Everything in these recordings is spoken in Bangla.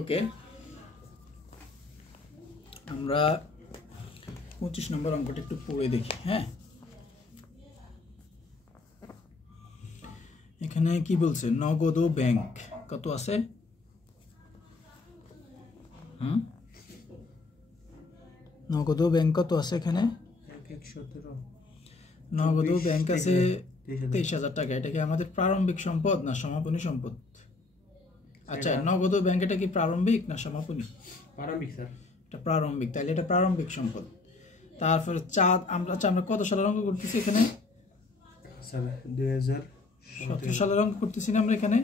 ওকে, আমরা 25 নম্বর অঙ্কটা একটু পড়ে দেখি। হ্যাঁ, এখানে কি বলছে? নগদ ও ব্যাংক কত আছে? নগদ ও ব্যাংক কত আছে এখানে? নগদ ও ব্যাংক আছে 23,000 টাকা। এটা কি আমাদের প্রারম্ভিক সম্পদ না সমাপনী সম্পদ? আচ্ছা, নগদ ও ব্যাংক এটা কি প্রারম্ভিক না সমাপনী? প্রারম্ভিক স্যার, এটা প্রারম্ভিক, তাহলে এটা প্রারম্ভিক সম্পদ। তারপরে চাঁদ, আমরা কত সালের অঙ্ক করতেছি এখানে? 2017 সালের অঙ্ক করতেছি না আমরা এখানে।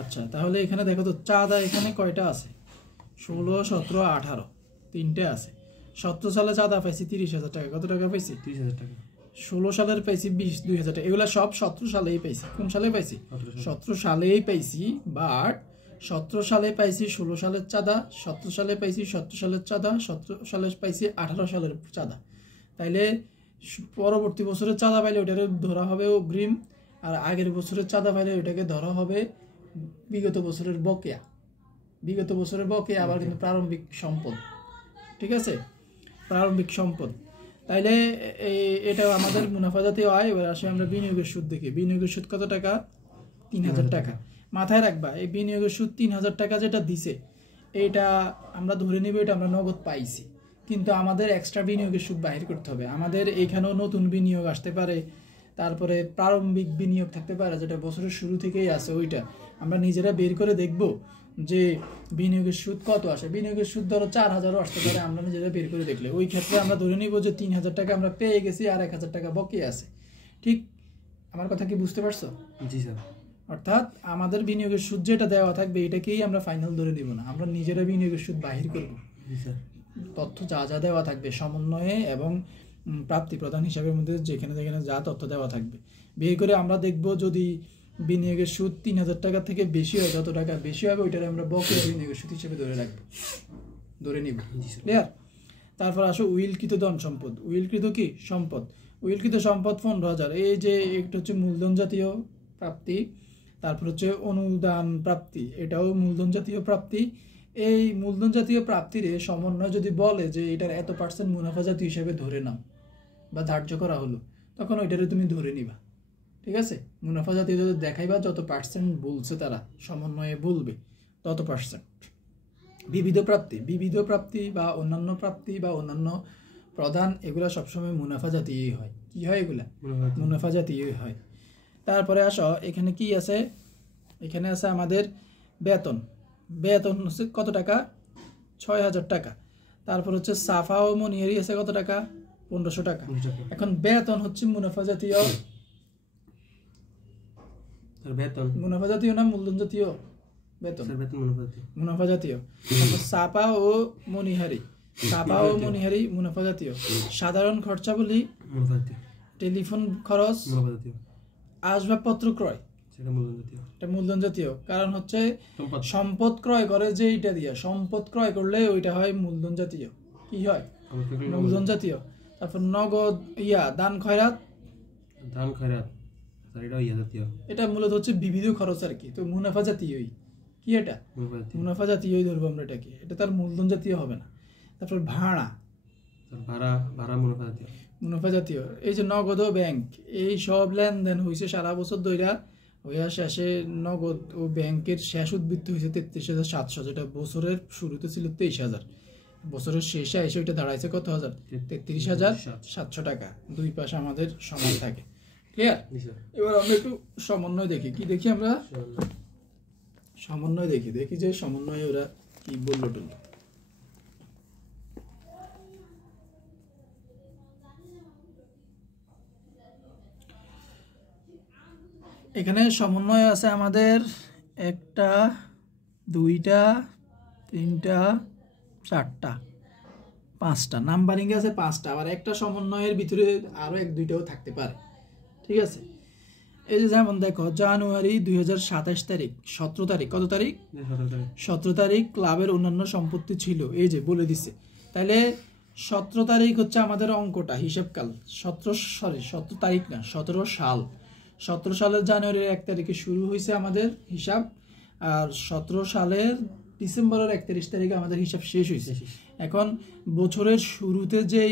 আচ্ছা, তাহলে এখানে দেখো তো চাঁদা এখানে কয়টা আছে? 16, 17, 18 তিনটে আছে। 17 সালে চাঁদা পাইছি 30,000 টাকা। কত টাকা পাইছি? 30,000 টাকা। 16 সালের পাইছি 2,000 টাকা। এগুলা সব 17 সালেই পাইছি। কোন সালে পাইছি? 17 সালেই পাইছি। বাট 17 সালে পাইছি 16 সালের চাঁদা, 17 সালে পাইছি 17 সালের চাঁদা, 17 সালে পাইছি 18 সালের চাঁদা। তাইলে পরবর্তী বছরের চাঁদা পাইলে ওটাকে ধরা হবে অগ্রিম, আর আগের বছরের চাঁদা পাইলে ওটাকে ধরা হবে বিগত বছরের বকেয়া। বিগত বছরের বকেয়া আবার কিন্তু প্রারম্ভিক সম্পদ। ঠিক আছে, প্রারম্ভিক সম্পদ। তাইলে এটাও আমাদের মুনাফা জাতীয় আয়। এবার আসে আমরা বিনিয়োগের সুদ দেখি। বিনিয়োগের সুদ কত টাকা? 3,000 টাকা। মাথায় রাখবা, এই বিনিয়োগের সুদ 3,000 টাকা যেটা দিছে, এইটা আমরা ধরে নিব এটা আমরা নগদ পাইছি, কিন্তু আমাদের এক্সট্রা বিনিয়োগের সুদ বাহির করতে হবে। আমাদের এইখানেও নতুন বিনিয়োগ আসতে পারে, তারপরে প্রারম্ভিক বিনিয়োগ থাকতে পারে যেটা বছরের শুরু থেকেই আছে, ওইটা আমরা নিজেরা বের করে দেখব যে বিনিয়োগের সুদ কত আসে। বিনিয়োগের সুদ ধরো 4,000 আসতে পারে, আমরা নিজেরা বের করে দেখলে ওই ক্ষেত্রে আমরা ধরে নিব যে 3,000 টাকা আমরা পেয়ে গেছি আর 1,000 টাকা বকেয়া আছে। ঠিক আমার কথা কি বুঝতে পারছো? জি স্যার। অর্থাৎ আমাদের বিনিয়োগের সুদ যেটা দেওয়া থাকবে এটাকেই আমরা ফাইনাল ধরে নিব না, আমরা নিজেরা বিনিয়োগের সুদ বাহির করব। তথ্য যা যা দেওয়া থাকবে সমন্বয়ে এবং প্রাপ্তি প্রদান হিসাবের মধ্যে যেখানে যেখানে যা তথ্য দেওয়া থাকবে বের করে আমরা দেখব যদি বিনিয়োগের সুদ 3,000 টাকা থেকে বেশি হয়, যত টাকা বেশি হবে ওইটারে আমরা বকেয়া বিনিয়োগের সুদ হিসেবে ধরে নিব। ক্লিয়ার? তারপর আসো উইলকৃত ধন সম্পদ। উইলকৃত কি সম্পদ? উইলকৃত সম্পদ 15,000। এই যে একটা হচ্ছে মূলধন জাতীয় প্রাপ্তি, তারপর হচ্ছে অনুদান প্রাপ্তি, এটাও মূলধন জাতীয় প্রাপ্তি। এই মূলধন জাতীয় প্রাপ্তির সমন্বয় যদি বলে যে এটার এত % মুনাফা জাতীয় হিসেবে ধরে নাও বা ধার্য করা হলো, তখন ওইটারে তুমি ধরে নিবা। ঠিক আছে, মুনাফা জাতীয় যদি দেখাইবা যত % বলছে তারা সমন্বয়ে বলবে তত %। বিবিধ প্রাপ্তি বা অন্যান্য প্রাপ্তি বা অন্যান্য প্রধান, এগুলা সবসময় মুনাফা জাতীয়ই হয়। কি হয়? এগুলা মুনাফা জাতীয়ই হয়। তারপরে আসো এখানে কি আছে? এখানে আছে আমাদের বেতন। বেতন হচ্ছে কত টাকা? 6,000 টাকা। তারপর হচ্ছে সাফা ও মনিহারি আছে কত টাকা? 1,500 টাকা। এখন বেতন হচ্ছে মুনাফা জাতীয়, মুনাফা জাতীয় না মূলধন জাতীয়? বেতন মুনাফা জাতীয়। সাফা ও মনিহারি, সাফা ও মনিহারি মুনাফা জাতীয়। সাধারণ খরচাবলী, টেলিফোন খরচ, আসবাবপত্র ক্রয়, এটা মূলধন জাতীয়। কারণ হচ্ছে সম্পদ ক্রয় করে যে এটা দিয়ে, সম্পদ ক্রয় করলে ওইটা হয় মূলধন জাতীয়। কি হয়? মূলধন জাতীয়। তারপর নগদ দান খয়রাত, এটা মূলত হচ্ছে বিবিধ খরচ আর কি, তো মুনাফা জাতীয়ই। কি এটা? মুনাফা জাতীয়ই ধরবো আমরা এটাকে, এটা তার মূলধন জাতীয় হবে না। তারপর ভাড়া মুনাফা জাতীয়। এই যে নগদ ও ব্যাংক, এই সব লেনদেন হয়েছে সারা বছর ধইরা, হইয়া শেষে নগদ ও ব্যাংকের শেষ উদ্বৃত্ত হয়েছে 33,700, যেটা বছরের শুরুতে ছিল 23,000, বছরের শেষে এসে ওইটা দাঁড়াইছে কত হাজার? 33,700 টাকা। দুই পাশে আমাদের সমান থাকে। ক্লিয়ার? এবার আমরা একটু সমন্বয় দেখি। কি দেখি আমরা? সমন্বয় দেখি যে সমন্বয়ে ওরা কি বললো টুলো। এখানে সমন্বয় আছে আমাদের 1টা 2টা 3টা 4টা 5টা, নাম্বারিং আছে 5টা, আবার একটা সমন্বয়ের ভিতরে আরো 1-2টাও থাকতে পারে। ঠিক আছে, এই যে যেমন দেখো জানুয়ারি 2027 তারিখ, 17 তারিখ, কত তারিখ? 17 তারিখ ক্লাবের অন্যান্য সম্পত্তি ছিল, এই যে বলে দিছে। তাহলে 17 তারিখ হচ্ছে আমাদের অঙ্কটা, হিসাবকাল। 17 তারিখ না, 17 সাল। 17 সালের জানুয়ারির 1 তারিখে শুরু হয়েছে আমাদের হিসাব, আর 17 সালের ডিসেম্বরের 31 তারিখে আমাদের হিসাব শেষ হয়েছে। এখন বছরের শুরুতে যে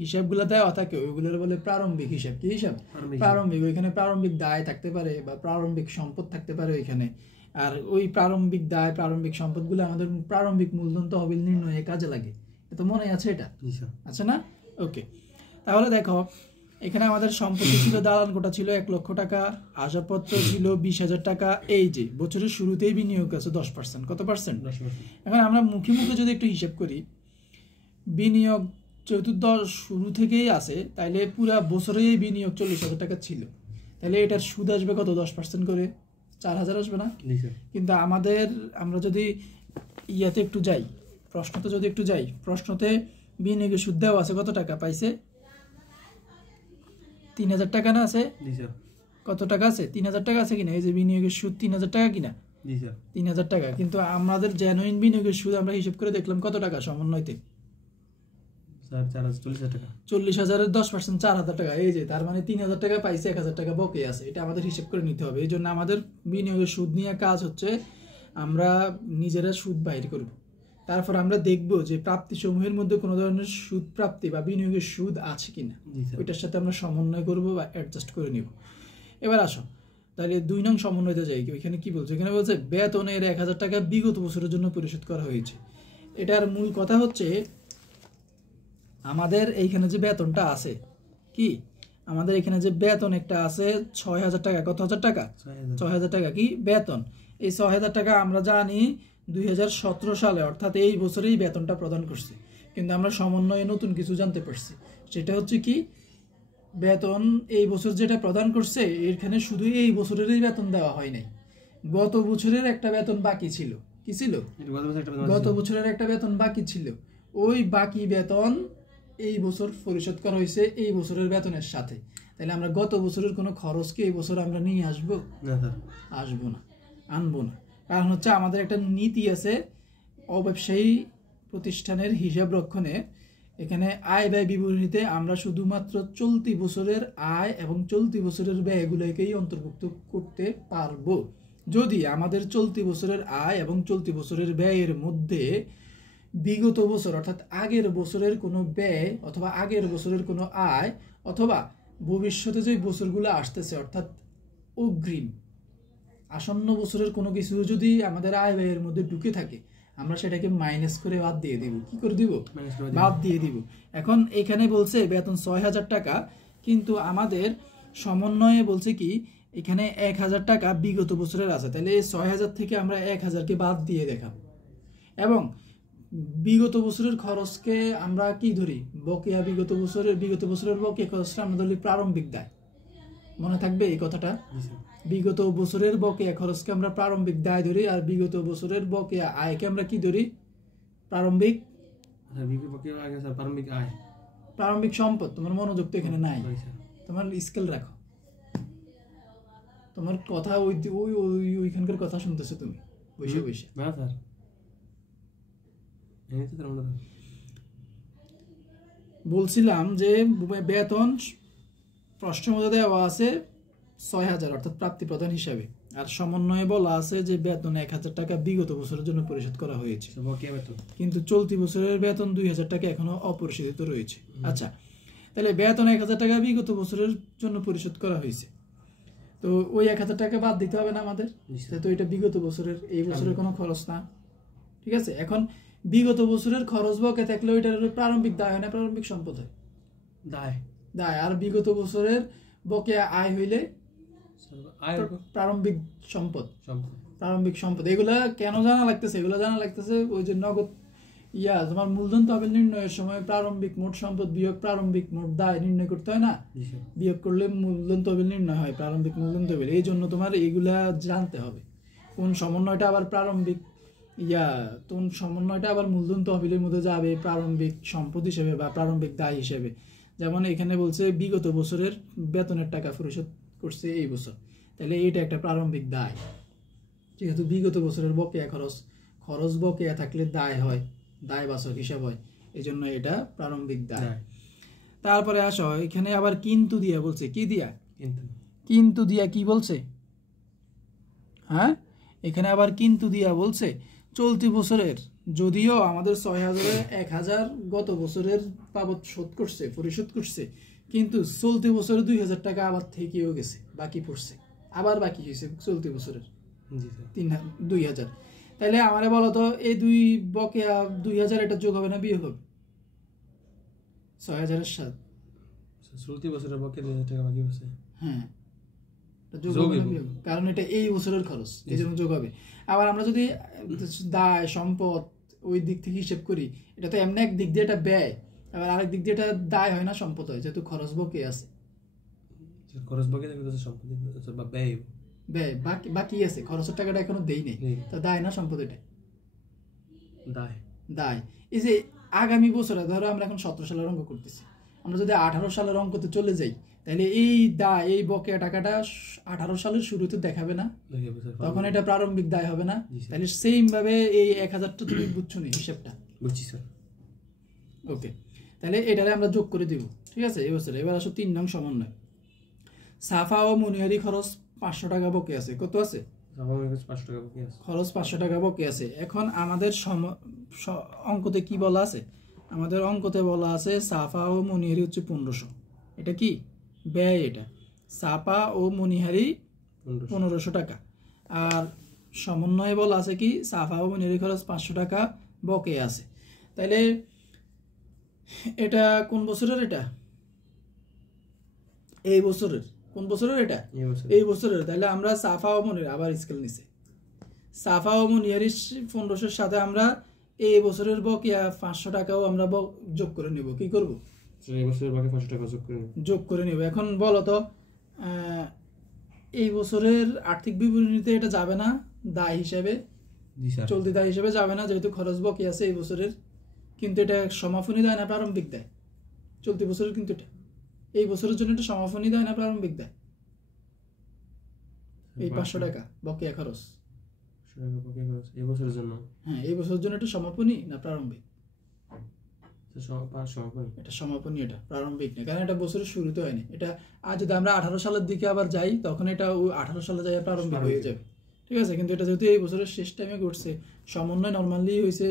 হিসাবগুলো দেওয়া থাকে ওইগুলোর বলে প্রারম্ভিক হিসাব। কি হিসাব? প্রারম্ভিক। ওইখানে প্রারম্ভিক দায় থাকতে পারে বা প্রারম্ভিক সম্পদ থাকতে পারে ওইখানে। আর ওই প্রারম্ভিক দায় প্রারম্ভিক সম্পদগুলো আমাদের প্রারম্ভিক মূলধন তহবিল নির্ণয়ে কাজে লাগে। তো মনে আছে এটা? আচ্ছা না? ওকে, তাহলে দেখো এখানে আমাদের সম্পত্তি ছিল, দালান কোটা ছিল 1 লক্ষ টাকা, আসবাবপত্র ছিল 20,000 টাকা। এই যে বছরের শুরুতেই বিনিয়োগ আছে 10%। কত পার্সেন্ট? 10%। এখন আমরা মুখে মুখে যদি একটু হিসাব করি, বিনিয়োগ যেহেতু শুরু থেকেই আছে, তাইলে পুরা বছরেই বিনিয়োগ 40,000 টাকা ছিল, তাহলে এটার সুদ আসবে কত? 10% করে 4,000 আসবে না? কিন্তু আমরা যদি ইয়াতে একটু যাই, প্রশ্নতে যদি একটু যাই, প্রশ্নতে বিনিয়োগের সুদ দেওয়া আছে কত টাকা পাইছে? 3,000 টাকা না আছে? কত টাকা আছে? 3,000 টাকা আছে কিনা? এই যে বিনিয়োগের সুদ 3,000 টাকা কিনা? 3,000 টাকা। কিন্তু আমাদের জেনুইন বিনিয়োগের সুদ আমরা হিসাব করে দেখলাম কত টাকা সমন্বয়তে? 40,000-এর 10% 4,000 টাকা। এই যে তার মানে 3,000 টাকা পাইছে, 1,000 টাকা বকে আছে। এটা আমাদের হিসাব করে নিতে হবে। এই জন্য আমাদের বিনিয়োগের সুদ নিয়ে কাজ হচ্ছে আমরা নিজেরা সুদ বাইর করব, তারপর আমরা দেখব যে প্রাপ্তি সমূহের মধ্যে কোনো ধরনের সুদ প্রাপ্তি বা বিনিয়োগের সুদ আছে কিনা, ওইটার সাথে আমরা সমন্বয় করব বা অ্যাডজাস্ট করে নিব। এবার আসো তাহলে 2 নং সমন্বয়তে যাই। ওইখানে কি বলছে? এখানে বলছে বেতনের 1,000 টাকা বিগত বছরের জন্য পরিশোধ করা হয়েছে। এটার মূল কথা হচ্ছে আমাদের এইখানে যে বেতনটা আছে, কি আমাদের এখানে যে বেতন একটা আছে 6,000 টাকা। কত হাজার টাকা? 6,000 টাকা কি বেতন। এই 6,000 টাকা আমরা জানি 2017 সালে অর্থাৎ এই বছরেই বেতনটা প্রদান করছে। কিন্তু আমরা সমন্বয়ে নতুন কিছু জানতে পারছি, সেটা হচ্ছে কি বেতন এই বছর যেটা প্রদান করছে এখানে শুধু এই বছরেরই বেতন দেওয়া হয় নাই, গত বছরের একটা বেতন বাকি ছিল। কি ছিল? গত বছরের একটা বেতন বাকি ছিল। ওই বাকি বেতন এই বছর পরিশোধ করা হয়েছে এই বছরের বেতনের সাথে। তাহলে আমরা গত বছরের কোনো খরচকে এই বছর আমরা নিয়ে আসবো? আসবো না, আনবো না। কারণ হচ্ছে আমাদের একটা নীতি আছে অব্যবসায়ী প্রতিষ্ঠানের হিসাব রক্ষণে। এখানে আয় ব্যয় বিবরণীতে আমরা শুধুমাত্র চলতি বছরের আয় এবং চলতি বছরের ব্যয়গুলোকেই অন্তর্ভুক্ত করতে পারবো। যদি আমাদের চলতি বছরের আয় এবং চলতি বছরের ব্যয়ের মধ্যে বিগত বছর অর্থাৎ আগের বছরের কোনো ব্যয় অথবা আগের বছরের কোনো আয় অথবা ভবিষ্যতে যে বছরগুলো আসতেছে অর্থাৎ অগ্রিম আসন্ন বছরের কোনো কিছু যদি আমাদের আয় ব্যয়ের মধ্যে ঢুকে থাকে, আমরা সেটাকে মাইনাস করে বাদ দিয়ে দিব। কি করে দিব? বাদ দিয়ে দিব। এখন এখানে বলছে বেতন 6,000 টাকা, কিন্তু আমাদের সমন্বয়ে বলছে কি এখানে 1,000 টাকা বিগত বছরের আছে। তাহলে এই 6,000 থেকে আমরা 1,000কে বাদ দিয়ে দেখাবো এবং বিগত বছরের খরচকে আমরা কি ধরি? বকেয়া বিগত বছরের বকেয়া খরচটা আমরা ধরি প্রারম্ভিক দায়। মনে থাকবে এই কথাটা? বিগত বছরের বকেয়া খরচকে আমরা প্রারম্ভিক দায় ধরি, আর বিগত বছরের বকেয়া আয়কে আমরা কি ধরি? প্রারম্ভিক আয়, প্রারম্ভিক সম্পদ। তোমার মনোযোগ তো এখানে নাই, তোমার স্কেল রাখো। তোমার কথা ওইখানকার কথা শুনতেছো তুমি বসে বসে। বলছিলাম যে বেতন প্রশ্নের মধ্যে দেওয়া আছে 6,000 অর্থাৎ প্রাপ্তি প্রদান হিসাবে, আর সমন্বয়ে বলা আছে যে বেতন 1,000 টাকা বিগত বছরের জন্য পরিশোধ করা হয়েছে, কিন্তু চলতি বছরের বেতন 2,000 টাকা এখনো অপরিশোধিত রয়েছে। আচ্ছা, তাহলে বেতন 1,000 টাকা বিগত বছরের জন্য পরিশোধ করা হয়েছে, তো ওই 1,000 টাকা বাদ দিতে হবে না আমাদের? তো এটা বিগত বছরের, এই বছরের কোনো খরচ না। ঠিক আছে, এখন বিগত বছরের খরচ বকে থাকলে ওইটার প্রারম্ভিক দায় হয় না, প্রারম্ভিক সম্পদ হয় দায়। আর বিগত বছরের বকেয়া আয় হইলে প্রারম্ভিক সম্পদ। এগুলা কেন জানা লাগতেছে? এগুলো জানা লাগতেছে ওই যে নগদ তোমার মূলধন তহবিল নির্ণয়ের সময় প্রারম্ভিক মোট সম্পদ বিয়োগ প্রারম্ভিক মোট দায় নির্ণয় করতে হয় না? বিয়োগ করলে মূলধন তহবিল নির্ণয় হয়, প্রারম্ভিক মূলধন তহবিল। এই জন্য তোমার এগুলা জানতে হবে। কোন সমন্বয়টা আবার প্রারম্ভিক কোন সমন্বয়টা আবার মূলধন তহবিলের মধ্যে যাবে প্রারম্ভিক সম্পদ হিসেবে বা প্রারম্ভিক দায় হিসেবে। যেমন এখানে বলছে বিগত বছরের বেতনের টাকা পরিশোধ করছে এই বছর, তাহলে এইটা একটা প্রারম্ভিক দায়। যেহেতু বিগত বছরের বকেয়া খরচ বকেয়া থাকলে দায় হয়, দায় বাচক হিসাব হয়, এই জন্য এটা প্রারম্ভিক দায়। তারপরে আসো এখানে আবার কিন্তু দিয়া বলছে। কি দিয়া? কিন্তু দিয়া কি বলছে? হ্যাঁ, এখানে আবার কিন্তু দিয়া বলছে চলতি বছরের যদিও আমাদের 6,000-এ 1,000 গত বছরের বাবদ পরিশোধ করছে, কিন্তু চলতি বছরে 2,000 টাকা আবার থেকেও গেছে, বাকি পড়ছে, আবার বাকি হয়েছে চলতি বছরের 2,000। তাইলে আমারে বলো তো, এই দুই বকেয়া 2,000 এটা যোগ হবে না বিয়োগ হবে? 6,000-এর সাথে চলতি বছরের বকেয়া 2,000 টাকা বাকি আছে। হ্যাঁ, যোগ হবে না বিয়োগ, কারণ এটা এই বছরের খরচ, এই জন্য যোগ হবে। আবার আমরা যদি দায় সম্পদ ওই দিক থেকে হিসেব করি, এটা তো এমনি এক দিক দিয়ে এটা ব্যয়, আবার আরেক দিক দিয়ে এটা দায় হয় না, সম্পদ হয়, যেহেতু খরচ বকে আছে। খরচ বকেয়া দেখতে সম্পদ বা ব্যয় বাকি আছে, খরচের টাকাটা এখনো দেই নেই, তা দায় না সম্পদ? এটা দায়। এই যে আগামী বছরে ধরো আমরা এখন 17 সালের অঙ্ক করতেছি, আমরা যদি 18 সালের অঙ্কতে চলে যাই, তাহলে এই বকেয়া টাকাটা 18 সালের শুরুতে দেখাবে না, তখন এটা প্রারম্ভিক দায় হবে না? তাহলে সেম ভাবে এই 1,000টা তুমি বুঝছো না হিসেবটা? বুঝছি স্যার। ওকে, তাহলে এটারে আমরা যোগ করে দিব, ঠিক আছে? এই বছরে এবার আসো 3 নং সমন্বয়। সাফা ও মুনিহারি খরচ 500 টাকা বকে আছে। কত আছে? খরচ 500 টাকা বকে আছে। এখন আমাদের অঙ্কতে কি বলা আছে? আমাদের অঙ্কতে বলা আছে সাফা ও মুনিহারি হচ্ছে 1500। এটা কি ব্যয়? এটা সাফা ও মুনিহারি 1500 টাকা। আর সমন্বয়ে বলা আছে কি সাফা ও মুনিহারি খরচ 500 টাকা বকে আছে। তাইলে এটা কোন বছরের? এটা এই বছরের। কোন বছরের? এটা এই বছরের। তাহলে আমরা সাফা ও মুনিহারি, আবার স্কেল নিচে, সাফা ও মুনিহারি 1500-এর সাথে আমরা এই বছরের বকেয়া 500 টাকাও আমরা যোগ করে নিব। কি করব? এই বছরের বাকি 500 টাকা যোগ করে নিব। এখন বলো তো, এই বছরের আর্থিক বিবরণীতে এটা যাবে না দায় হিসেবে? চলতি দায় হিসেবে যাবে না, যেহেতু খরচ বকেয়া আছে এই বছরের। কিন্তু এটা সমাপনী দায় না প্রারম্ভিক দায়? চলতি বছরের, কিন্তু এটা এই বছরের জন্য এটা সমাপনী দায় না প্রারম্ভিক দায়? এই 500 টাকা বকেয়া খরচ এই বছরের জন্য, হ্যাঁ, এই বছরের জন্য এটা সমাপনী না প্রারম্ভিক? এটা সমাপনী, এটা প্রারম্ভিক না, কারণ এটা বছরের শুরুতে হয়নি। এটা আর যদি আমরা 18 সালের দিকে আবার যাই, তখন এটা 18 সালে যাই প্রারম্ভিক হয়ে যাবে, ঠিক আছে? কিন্তু এটা যেহেতু এই বছরের শেষ টাইমে ঘটছে, সমন্বয় নর্মালি হয়েছে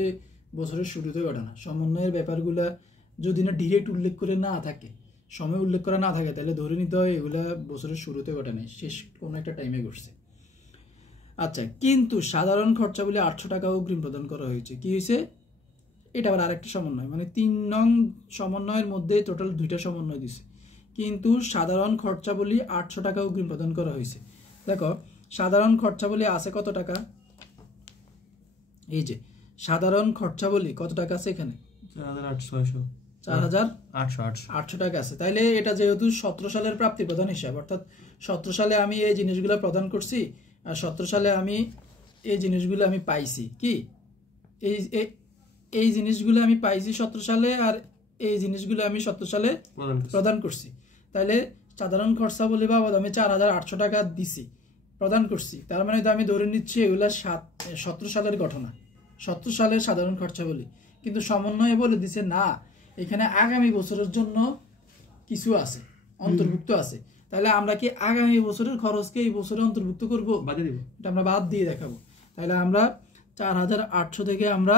বছরের শুরুতে ঘটনা। সমন্বয়ের ব্যাপারগুলা যদি না ডিরেক্ট উল্লেখ করে না থাকে, সময় উল্লেখ করা না থাকে, তাহলে ধরে নিতে হয় এগুলা বছরের শুরুতে ঘটে নাই, শেষ কোনো একটা টাইমে ঘটছে। আচ্ছা, কিন্তু সাধারণ খরচা বলে 800 টাকা অগ্রিম প্রদান করা হয়েছে। কি হয়েছে? এটা আবার আরেকটা সমন্বয়, মানে 3 নং সমন্বয়ের মধ্যে টোটাল 2টা সমন্বয় দিছে, কিন্তু সাধারণ খরচা বলি 800 টাকা অগ্রিম প্রদান করা হয়েছে। দেখো, সাধারণ খরচা বলি আছে কত টাকা? এই যে সাধারণ খরচা বলি কত টাকা আছে এখানে? 4,800 টাকা আছে। তাইলে এটা যেহেতু 17 সালের প্রাপ্তি প্রদান হিসাব, অর্থাৎ 17 সালে আমি এই জিনিসগুলো প্রদান করছি, আর 17 সালে আমি এই জিনিসগুলো আমি পাইছি। কি এই জিনিসগুলো আমি পাইছি 17 সালে, আর এই জিনিসগুলো আমি 17 সালে প্রদান করছি। তাইলে সাধারণ খরচা বলি বাবদ আমি 4,800 টাকা দিছি, প্রদান করছি। তার মানে তো আমি ধরে নিচ্ছি এগুলা 17 সালের ঘটনা, 17 সালের সাধারণ খরচা বলি। কিন্তু সমন্বয়ে বলে দিছে না, এখানে আগামী বছরের জন্য কিছু আছে, অন্তর্ভুক্ত আছে। তাহলে আমরা কি আগামী বছরের খরচকে এই বছরে অন্তর্ভুক্ত করবো? এটা আমরা বাদ দিয়ে দেখাবো। তাহলে আমরা 4,800 থেকে আমরা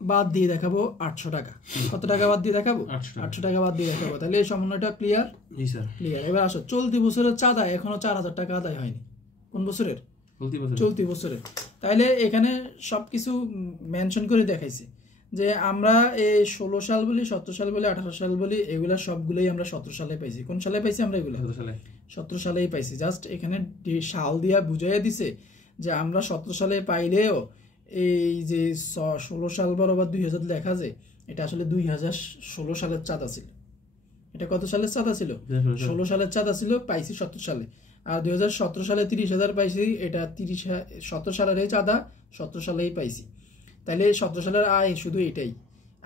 বাদ দিয়ে দেখাবো 800 টাকা। কত টাকা বাদ দিয়ে দেখাবো? 800 টাকা বাদ দিয়ে দেখাবো। তাহলে এই সমন্বয়টা ক্লিয়ার? ক্লিয়ার। এবার আসো, চলতি বছরের চাঁদা এখনো 4,000 টাকা আদায় হয়নি। কোন বছরের? চলতি বছরের। তাইলে এখানে সবকিছু মেনশন করে দেখাইছে যে আমরা এই 16 সাল বলি, 17 সাল বলি, 18 সাল বলি, এগুলা সবগুলোই আমরা 17 সালে পাইছি। কোন সালে পাইছি আমরা? এগুলো 17 সালেই পাইছি। জাস্ট এখানে সাল দিয়া বুঝাইয়া দিছে যে আমরা 17 সালে পাইলেও এই যে 16 সাল বরাবর 2000 লেখা যে, এটা আসলে 2016 সালের চাঁদা ছিল। এটা কত সালের চাঁদা ছিল? 16 সালের চাঁদা ছিল, পাইছি 17 সালে। আর 2017 সালে 30,000 পাইছি, এটা 17 সালের এই চাঁদা 17 সালেই পাইছি। তাহলে 17 সালের আয় শুধু এটাই,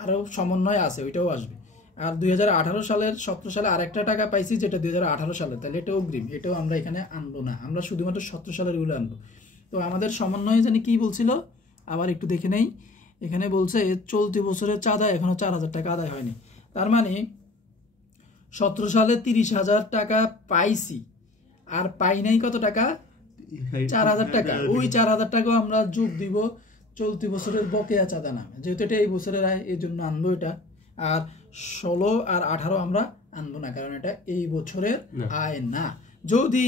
আরও সমন্বয় আছে, ওইটাও আসবে। আর 2018 সালের 17 সালে আরেকটা টাকা পাইছি, যেটা 2018 সালের, তাহলে এটাও অগ্রিম, এটাও আমরা এখানে আনবো না, আমরা শুধুমাত্র 17 সালের গুলো আনবো। তো আমাদের সমন্বয়ে জানি কি বলছিল, আবার একটু দেখে নেই। এখানে বলছে চলতি বছরের চাঁদা এখনো 4,000 টাকা আদায় হয়নি। তার মানে 17 সালে 30,000 টাকা পাইছি, আর পাই নাই কত টাকা? 4,000 টাকা। ওই 4,000 টাকাও আমরা যোগ দিব চলতি বছরের বকেয়া চাঁদা নামে, যেহেতু এটা এই বছরের আয় এই জন্য আনবো এটা। আর 16 আর 18 আমরা আনবো না, কারণ এটা এই বছরের আয় না। যদি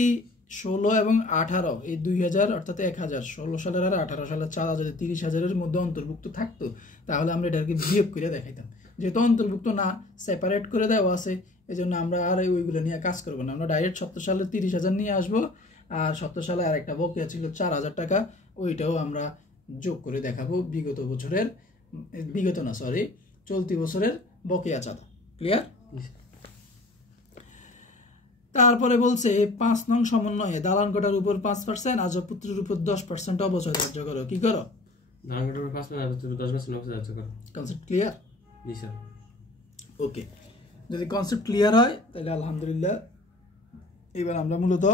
16 এবং 18 এই 2000 অর্থাৎ 1000 16 সালের আর 18 সালের চাঁদা যদি 30,000-এর মধ্যে অন্তর্ভুক্ত থাকতো, তাহলে আমরা এটাকে বিয়োগ করে দেখাইতাম। যেহেতু অন্তর্ভুক্ত না, সেপারেট করে দেওয়া আছে, এই জন্য আমরা আর ওইগুলো নিয়ে কাজ করবো না। আমরা ডাইরেক্ট 17 সালের 30,000 নিয়ে আসবো, আর 17 সালে আর একটা বকেয়া ছিল 4,000 টাকা, ওইটাও আমরা যোগ করে দেখাবো চলতি বছরের বকেয়া চাঁদা। ক্লিয়ার? তারপরে বলছে 5 নং সমন্বয়ে দালান কোটার উপর 5%, আজবপুত্রের উপর 10% অবচয় ধার্য করো। কি করো? দালান কোটার উপর 5%, আজবপুত্রের উপর 10% অবচয় ধার্য করো। Concept clear? জি স্যার। ওকে, যদি কনসেপ্ট ক্লিয়ার হয় তাহলে আলহামদুলিল্লাহ। এবার আমরা মূলত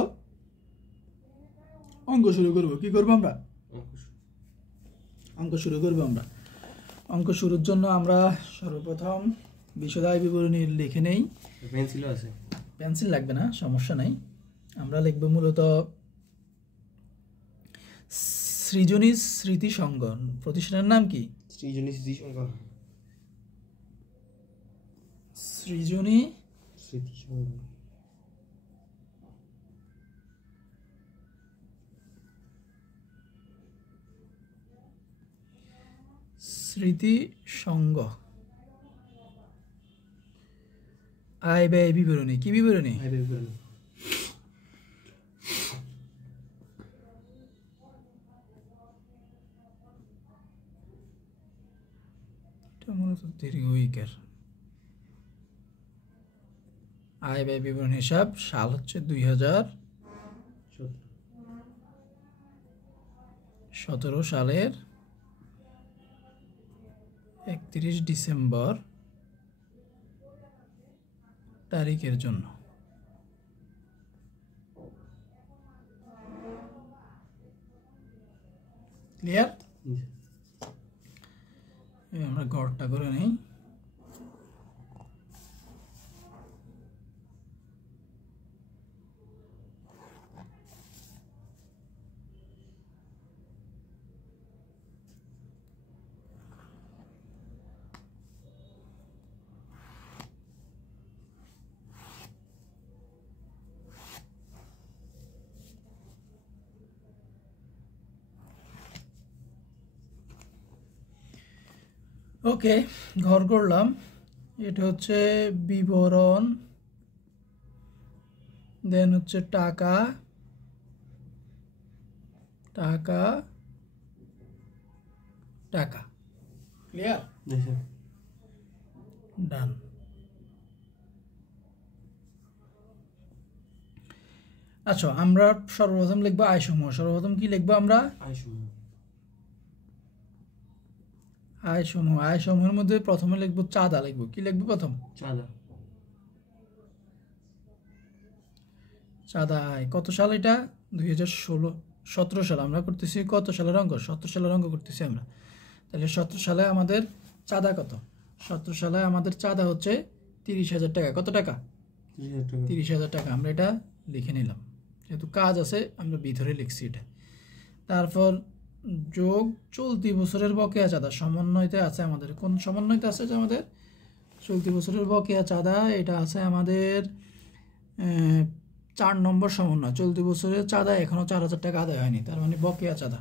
অঙ্ক শুরু করব। কি করব আমরা? অঙ্ক শুরু করব আমরা। অঙ্ক শুরুর জন্য আমরা সর্বপ্রথম বিশদ আয় বিবরণী লিখে নেই। পেন্সিলও আছে? পেন্সিল লাগবে না, সমস্যা নাই। আমরা লিখব মূলত সৃজনী স্মৃতি সংঘ। প্রতিষ্ঠানের নাম কি? সৃজনী স্মৃতি সংঘ। সৃজনী স্মৃতি সংঘ। স্মৃতি সংঘ। আয় ব্যয় বিবরণী। কি বিবরণী? আয় ব্যয় বিবরণী। এটা মূলত দীর্ঘ ইকার। আয় ব্যয় বিবরণী হিসাব। সাল হচ্ছে 2017 সালের 31 ডিসেম্বর তারিখের জন্য। ক্লিয়ার? আমরা গড়টা করে নেই। ওকে, ঘর করলাম। এটা হচ্ছে বিবরণ, দেন হচ্ছে টাকা, টাকা, টাকা। ক্লিয়ার? ডান। আচ্ছা, আমরা সর্বপ্রথম লিখবো আয়সমূহ। সর্বপ্রথম কি লিখবো আমরা? আয়সমূহ। আয়সমূহ। আয়সমূহের মধ্যে প্রথমে লিখবো চাঁদা। লিখবো কি? লিখবো প্রথম চাঁদা। চাঁদা আয় কত সাল? এটা 2017 সাল। আমরা করতেছি কত সালের অঙ্ক? 17 সালের অঙ্ক করতেছি আমরা। তাহলে 17 সালে আমাদের চাঁদা কত? 17 সালে আমাদের চাঁদা হচ্ছে 30,000 টাকা। কত টাকা? 30,000 টাকা। আমরা এটা লিখে নিলাম, যেহেতু কাজ আছে আমরা ভিতরে লিখছি এটা। তারপর যোগ চলতি বছরের বকেয়া চাঁদা। সমন্বয়তে আছে আমাদের। কোন সমন্বয়তে আছে? যে আমাদের চলতি বছরের বকেয়া চাঁদা, এটা আছে আমাদের 4 নম্বর সমন্বয়। চলতি বছরের চাঁদা এখনো 4,000 টাকা আদায় হয়নি, তার মানে বকেয়া চাঁদা।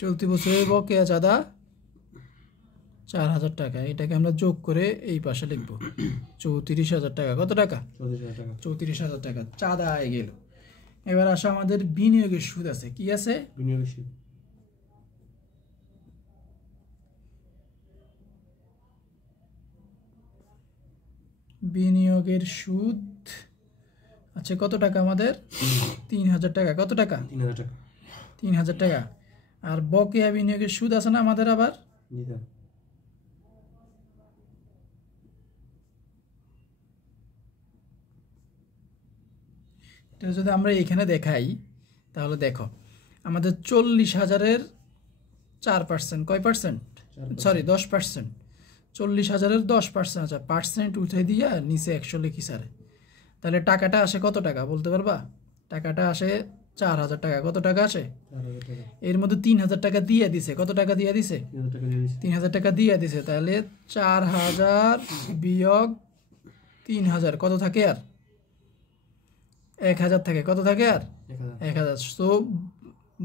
চলতি বছরের বকেয়া চাঁদা 4,000 টাকা। এটাকে আমরা যোগ করে এই পাশে লিখবো 34,000 টাকা। কত টাকা? 34,000 টাকা চাঁদা আয় গেল। এবার আসা আমাদের বিনিয়োগের সুদ আছে। কি আছে? বিনিয়োগের সুদ। বিনিয়োগের সুদ আচ্ছা কত টাকা আমাদের? 3,000 টাকা। কত টাকা? 3,000 টাকা। 3,000 টাকা। আর বকেয়া বিনিয়োগের সুদ আছে না আমাদের আবার? এটা যদি আমরা এখানে দেখাই তাহলে দেখো আমাদের 40,000-এর 4%। কয় পার্সেন্ট? সরি 10%। 40,000-এর 10%, আচ্ছা পার্সেন্ট উঠে দিয়ে নিচে 100 লিখি স্যারে। তাহলে টাকাটা আসে কত টাকা বলতে পারবা? টাকাটা আসে 4,000 টাকা। কত টাকা আসে? 4,000 টাকা। এর মধ্যে 3,000 টাকা দিয়ে দিছে। কত টাকা দিয়ে দিছে? 3,000 টাকা দিয়ে দিছে। 3,000 টাকা দিয়ে দিছে। তাহলে 4,000 বিয়োগ 3,000 কত থাকে? আর 1,000 থাকে। কত থাকে? আর 1,000। সো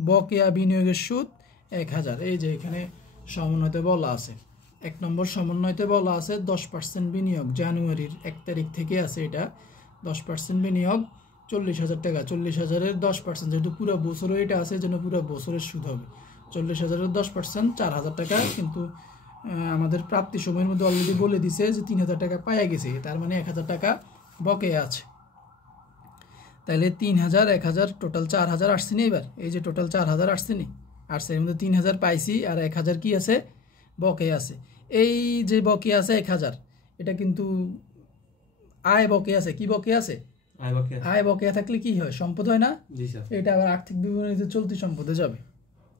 বকেয়া বিনিয়োগের সুদ 1,000। এই যে এখানে সমন্বয়তে বলা আছে, 1 নম্বর সমন্বয়তে বলা আছে 10% বিনিয়োগ জানুয়ারির 1 তারিখ থেকে আছে। এটা 10% বিনিয়োগ 40,000 টাকা। 40,000-এর 10% যেহেতু পুরো বছরও এটা আছে, যেন পুরো বছরের সুদ হবে। 40,000-এর 10% 4,000 টাকা। কিন্তু আমাদের প্রাপ্তি সময়ের মধ্যে অলরেডি বলে দিছে যে 3,000 টাকা পাওয়া গেছে, তার মানে 1,000 টাকা বকেয়া আছে। তাহলে 3,000 1,000 টোটাল 4,000 আসছে না। এবার এই যে টোটাল 4,000 আসছে নি, আসছে। এর মধ্যে 3,000 পাইছি আর 1,000 কি আছে? বকেয়া আছে। এই যে বকেয়া আছে 1,000, এটা কিন্তু আয় বকেয়া আছে। কি বকেয়া আছে? আয় বকেয়া থাকলে কি হয়? সম্পদ হয় না? এটা আবার আর্থিক বিবরণীতে চলতি সম্পদে যাবে।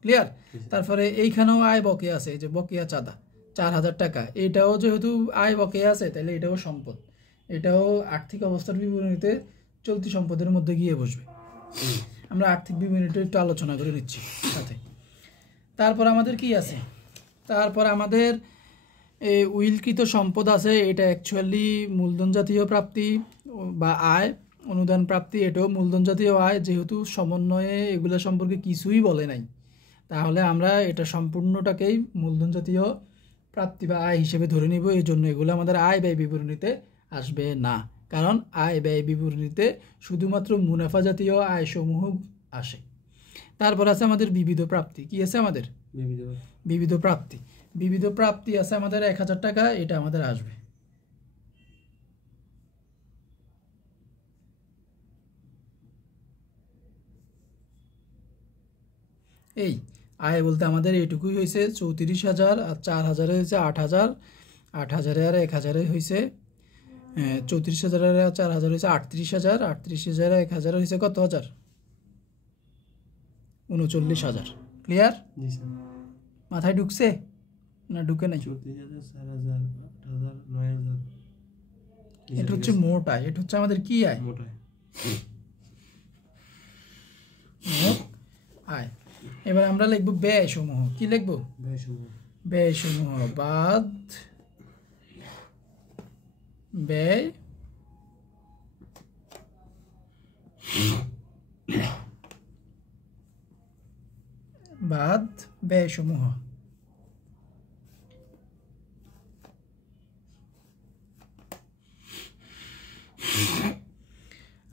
ক্লিয়ার? তারপরে এইখানেও আয় বকেয়া আছে, এই যে বকেয়া চাঁদা 4,000 টাকা। এটাও যেহেতু আয় বকেয়া আছে, তাহলে এটাও সম্পদ। এটাও আর্থিক অবস্থার বিবরণীতে চলতি সম্পদের মধ্যে গিয়ে বসবে। আমরা আর্থিক বিবরণীটা একটু আলোচনা করে নিচ্ছি সাথে। তারপর আমাদের কি আছে? তারপর আমাদের উইলকৃত সম্পদ আছে। এটা অ্যাকচুয়ালি মূলধন জাতীয় প্রাপ্তি বা আয়, অনুদান প্রাপ্তি। এটাও মূলধন জাতীয় আয়। যেহেতু সমন্বয়ে এগুলো সম্পর্কে কিছুই বলে নাই, তাহলে আমরা এটা সম্পূর্ণটাকেই মূলধন জাতীয় প্রাপ্তি বা আয় হিসেবে ধরে নিব। এই জন্য এগুলো আমাদের আয় ব্যয় বিবরণীতে আসবে না, কারণ আয় ব্যয় বিবরণীতে শুধুমাত্র মুনাফা জাতীয় আয়সমূহ আসে। তারপর আছে আমাদের বিবিধ প্রাপ্তি। কি আছে আমাদের? বিবিধ প্রাপ্তি। বিবিধ প্রাপ্তি আছে আমাদের 1,000 টাকা। এটা আমাদের আসবে। এই আয় বলতে আমাদের এইটুকুই হয়েছে 34,000, আর 4,000 হয়েছে 8,000, 8,000 আর 1,000 হয়েছে 34,000 আর 4,000 হয়েছে 38,000, 38,000 আর 1,000 হয়েছে কত হাজার? 39,000। ক্লিয়ার? মাথায় ঢুকছে না ঢুকে নাই? 34,000, 4,000, 8,000, 9,000। এটা হচ্ছে মোট আয়। এটা হচ্ছে আমাদের কি আয়? মোট আয়। মোট আয়। এবার আমরা লিখব ব্যয় সমূহ। কি লিখব? ব্যয় সমূহ বাদ ব্যয় বাদ ব্যয় সমূহ।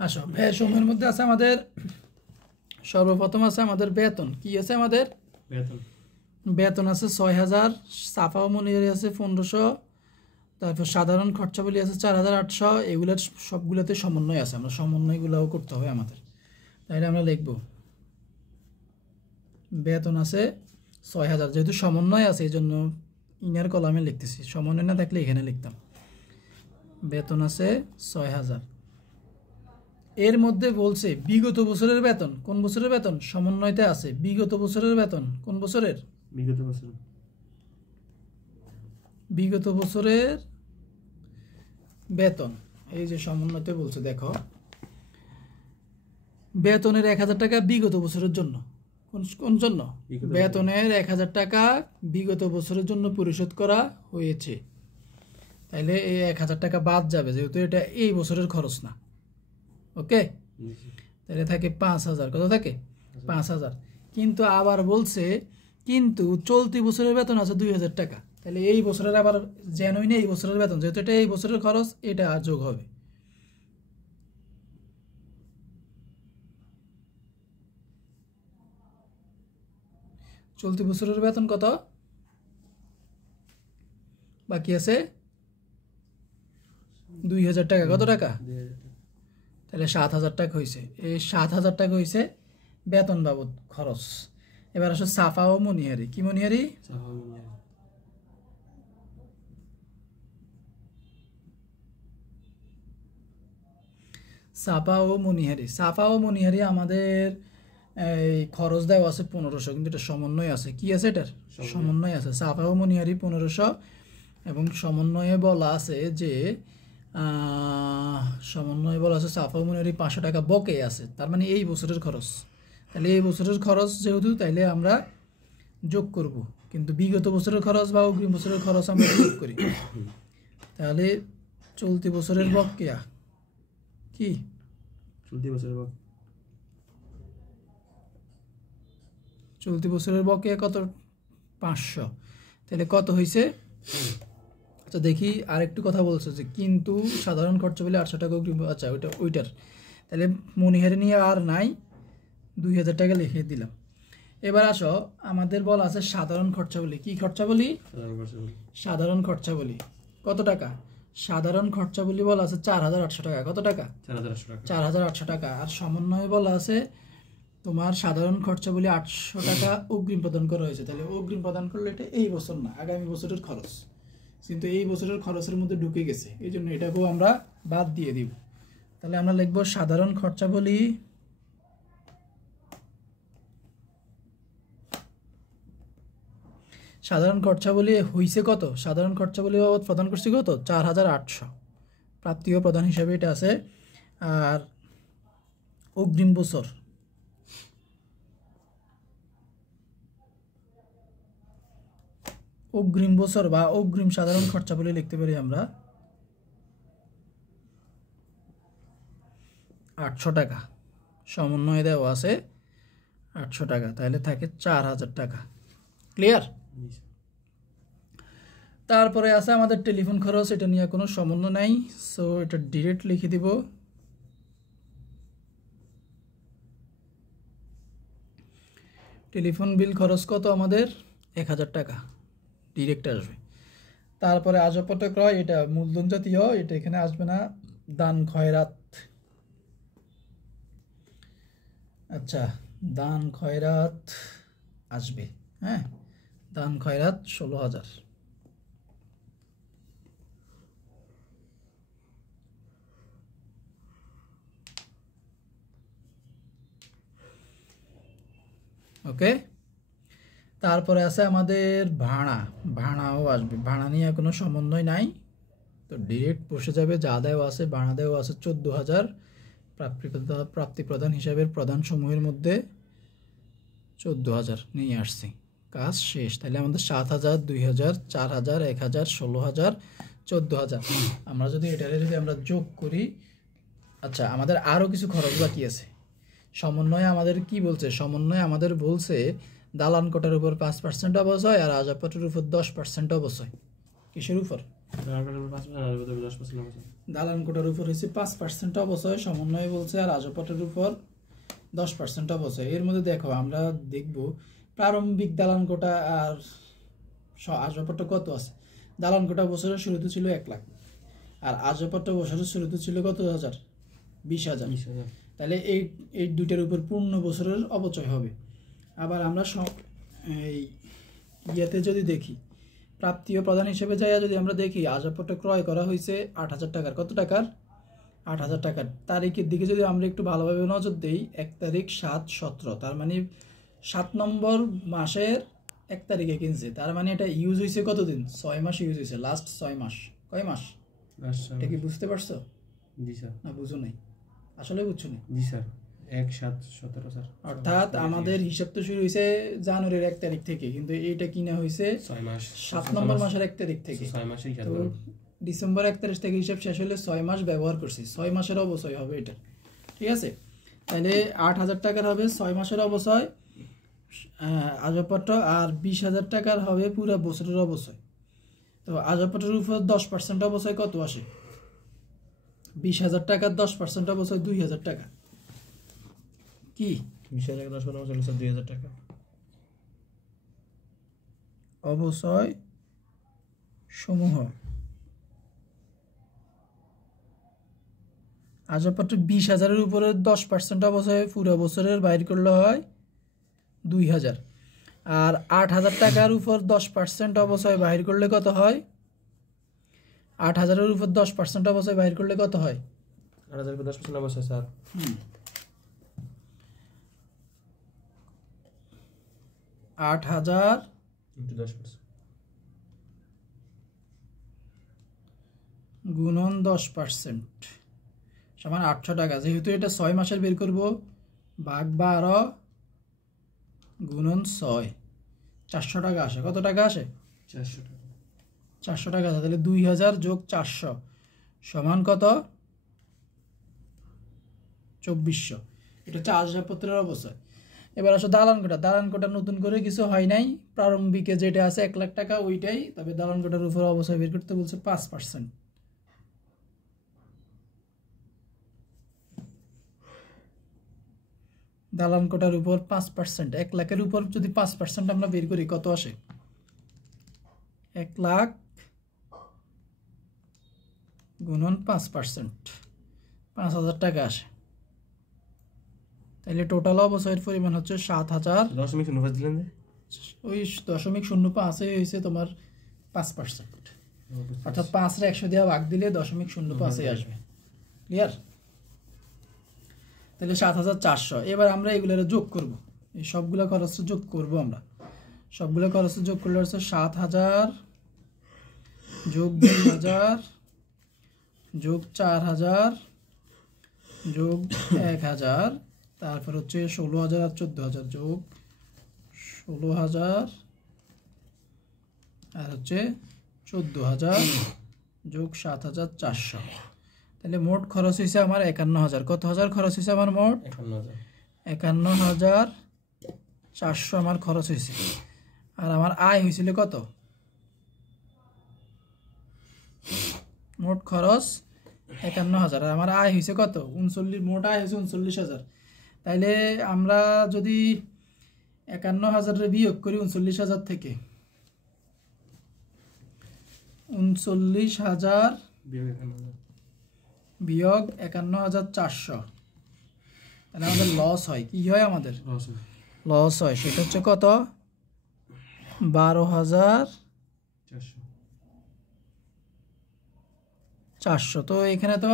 আসো, ব্যয় সমূহের মধ্যে আছে আমাদের সর্বপ্রথম আছে আমাদের বেতন। কি আছে আমাদের? বেতন আছে 6,000, সাফা ও মনিহারি আছে 1,500, তারপর সাধারণ খরচাবলী আছে 4,800। এগুলোর সবগুলোতে সমন্বয় আছে। আমরা সমন্বয়গুলোও করতে হবে আমাদের। তাইলে আমরা লিখব বেতন আছে 6,000। যেহেতু সমন্বয় আছে এই জন্য ইনার কলামে লিখতেছি, সমন্বয় না থাকলে এখানে লিখতাম। বেতন আছে 6,000। এর মধ্যে বলছে বিগত বছরের বেতন। কোন বছরের বেতন? সমন্বয়তে আছে বিগত বছরের বেতন। কোন বছরের? বিগত বছরের বেতন। এই যে সমন্বয়তে বলছে, দেখো বেতনের 1,000 টাকা বিগত বছরের জন্য। কোন জন্য? বেতনের 1,000 টাকা বিগত বছরের জন্য পরিশোধ করা হয়েছে। তাইলে এই 1,000 টাকা বাদ যাবে, যেহেতু এটা এই বছরের খরচ না। ওকে, তাহলে থাকে 5,000। কত থাকে? 5,000। কিন্তু আবার বলছে কিন্তু চলতি বছরের বেতন আছে 2,000 টাকা। তাহলে এই বছরের আবার যেনই না এই বছরের বেতন, যেহেতু এটা এই বছরের খরচ, এটা যোগ হবে। চলতি বছরের বেতন কত বাকি আছে? 2,000 টাকা। কত টাকা? তাহলে 7,000 টাকা হয়েছে। এই 7,000 টাকা হয়েছে বেতন বাবদ খরচ। এবার আসো সাফা ও মনিহারি। কি মনিহারি? সাফা ও মনিহারি। সাফা ও মনিহারি আমাদের এই খরচ দেওয়া আছে 1,500, কিন্তু এটা সমন্বয় আছে। কি আছে? এটার সমন্বয় আছে। সাফা ও মনিহারি 1,500, এবং সমন্বয়ে বলা আছে যে সাফা মুনিয়ারি 500 টাকা বকে আছে, তার মানে এই বছরের খরচ। তাহলে এই বছরের খরচ যেহেতু, তাইলে আমরা যোগ করব, কিন্তু বিগত বছরের খরচ বা অগ্রিম বছরের খরচ আমরা যোগ করি। তাহলে চলতি বছরের বকেয়া কি? চলতি বছরের বকেয়া কত? 500। তাহলে কত হয়েছে? আচ্ছা দেখি, আরেকটু কথা বলছে যে কিন্তু সাধারণ খরচা বলে 800 টাকা অগ্রিম। আচ্ছা ওইটার তাহলে মনিহারি নিয়ে আর নাই, 2000 টাকা লিখে দিলাম। এবার আসো, আমাদের বলা আছে সাধারণ খরচা বলি। কি খরচা বলি? সাধারণ খরচা বলি। কত টাকা? সাধারণ খরচা বলি বলা আছে 4800 টাকা। কত টাকা? 4800 টাকা। আর সমন্বয়ে বলা আছে তোমার সাধারণ খরচা বলি 800 টাকা অগ্রিম প্রদান করা হয়েছে। তাহলে অগ্রিম প্রদান করলে এটা এই বছর না, আগামী বছরের খরচ, কিন্তু এই বছরের খরচের মধ্যে ঢুকে গেছে, এই জন্য এটাকেও আমরা বাদ দিয়ে দিব। তাহলে আমরা লিখব সাধারণ খরচা বলি হইছে কত? সাধারণ খরচা বলি বাবদ প্রদান করছি কত? 4800 প্রাপ্তি ও প্রদান হিসাবে এটা আছে। আর অগ্রিম বছর বা অগ্রিম সাধারণ খরচা বলে লিখতে পারি আমরা 800 টাকা। সমন্বয়ে দেওয়া আছে 800 টাকা, তাহলে থাকে 4000 টাকা। ক্লিয়ার? তারপরে আছে আমাদের টেলিফোন খরচ, এটা নিয়ে কোনো সমন্বয় নাই, সো এটা ডিরেক্ট লিখে দিব। টেলিফোন বিল খরচ কত আমাদের? 1000 টাকা ডিরেক্ট আসবে। তারপরে আসবাবপত্র ক্রয়, এটা মূলধন জাতীয়, এটা এখানে আসবে না। দান খয়রাত, আচ্ছা দান খয়রাত আসবে, হ্যাঁ দান খয়রাত 16000। ওকে। তারপরে আছে আমাদের ভাড়াও আসবে, ভাড়া নিয়ে কোনো সমন্বয় নাই, তো ডিরেক্ট বসে যাবে। যা দেওয়া আছে, ভাড়া দেওয়া আছে 14000। প্রাপ্তি প্রদান হিসাবের প্রদানসমূহের মধ্যে 14000 নিয়ে আসছি, কাজ শেষ। তাহলে আমাদের 7000, 2000, 4000, 1000, 16000, 14000। আমরা যদি আমরা যোগ করি, আচ্ছা আমাদের আরও কিছু খরচ বাকি আছে। সমন্বয়ে আমাদের কি বলছে? সমন্বয়ে আমাদের বলছে দালান কোটার উপর 5% অবচয় আর আসবাবপত্রের উপর 10% অবচয়। কিসের উপর? দালান কোটার উপর হচ্ছে 5% অবচয়, সমন্বয়ে বলছে, আর আসবাবপত্রের উপর 10% অবচয়। এর মধ্যে দেখো, আমরা দেখব প্রারম্ভিক দালান কোটা আর আসবাবপত্র কত আছে। দালান কোটা বছরের শুরুতে ছিল 1 লাখ, আর আসবাবপত্র বছরের শুরুতে ছিল কত হাজার? 20,000। তাহলে এই দুইটার উপর পূর্ণ বছরের অবচয় হবে। আবার আমরা এই ইয়েতে যদি দেখি, প্রাপ্তি ও প্রদান হিসেবে যাইয়া যদি আমরা দেখি, আসবাবপত্র ক্রয় করা হয়েছে 8000 টাকার। কত টাকার? 8000 টাকার। তারিখের দিকে যদি আমরা একটু ভালোভাবে নজর দেই, 1 তারিখ 7/17, তার মানে 7 নম্বর মাসের 1 তারিখে কিনছে, তার মানে এটা ইউজ হয়েছে কতদিন? 6 মাস ইউজ হয়েছে, লাস্ট 6 মাস। কয় মাস? এটা কি বুঝতে পারছো? জি স্যার। না বুঝো নাই? আসলে বুঝছো না? জি স্যার। 1/7/17 স্যার। অর্থাৎ আমাদের হিসাব তো শুরু হয়েছে জানুয়ারির 1 তারিখ থেকে, কিন্তু এইটা কিনা হয়েছে 6 মাস, 7 নম্বর মাসের 1 তারিখ থেকে। 6 মাসেই তো ডিসেম্বর 1 তারিখ থেকে হিসাব শেষ হলে 6 মাস ব্যবহার করছি, 6 মাসের অবচয় হবে এটা। ঠিক আছে? তাহলে 8000 টাকার হবে 6 মাসের অবচয় আসবাবপত্র, আর 20,000 টাকার হবে পুরো বছরের অবচয়। তো আসবাবপত্রের উপর 10% অবচয় কত আসে? 20,000 টাকার 10% অবচয় 2000 টাকা। কি 20,000 টাকা 10% অবচয় স্যার 2000 টাকা। অবচয় সমূহ আসবাবপত্র 20,000-এর উপরে 10% অবচয় পুরো বছরের বাইর করলে হয় 2000, আর 8,000 টাকার উপর 10% অবচয় বাহির করলে কত হয়? 8,000-এর উপর 10% অবচয় বাহির করলে কত হয়? 8,000 উপর 10% অবচয় স্যার 8,000 × 10%। গুণন 10% সমান 800 টাকা। যেহেতু এটা 6 মাসের বের করব, ভাগ 12 গুণন 6, 400 টাকা আসে। কত টাকা আসে? 400 টাকা। 400 টাকা। তাহলে 2000 যোগ 400 সমান কত? 2400। এটা হচ্ছে আসবাবপত্রের অবস্থা। এবার আসো দালান কোঠা। দালান কোঠা নতুন করে কিছু হয় নাই, প্রারম্ভিকে যেটা আছে 1 লাখ টাকা ওইটাই। তবে দালান কোঠার উপর অবস্থা বের করতে বলছে 5%। দালান কোঠার উপর 5%, 1 লাখের উপর যদি 5% আমরা বের করি কত আসে? 1 লাখ গুণন 5%, 5000 টাকা আসে। তাহলে টোটাল অবচয়ের পরিমাণ হচ্ছে 7000। 0.05 দিলেন যে? ওই 0.05 হয়েছে তোমার 5%, অর্থাৎ 5 রে 100 দিয়ে ভাগ দিলে 0.05 আসবে। ক্লিয়ার? তাহলে 7400। এবার আমরা এগুলোর যোগ করব, এই সবগুলো খরচ যোগ করব। আমরা সবগুলো খরচ যোগ করলে হচ্ছে 7000 যোগ 2000 যোগ 4000 যোগ 1000, তারপর হচ্ছে 16000 আর 14000 যোগ 16000 আর হচ্ছে 14000 যোগ 7400। তাহলে মোট খরচ হয়েছে আমার 51000। কত হাজার খরচ হয়েছে আমার? মোট 51400 আমার খরচ হয়েছে। আর আমার আয় হয়েছিল কত? মোট খরচ 51000 আর আমার আয় হয়েছে কত? 39। মোট আয় হয়েছে 39000। তাইলে আমরা যদি 51000 বিয়োগ করি 39000 থেকে, 39000 বিয়োগ 51400, তাহলে আমাদের লস হয়। কি হয়? আমাদের লস হয়। সেটা হচ্ছে কত? 12400। তো এখানে তো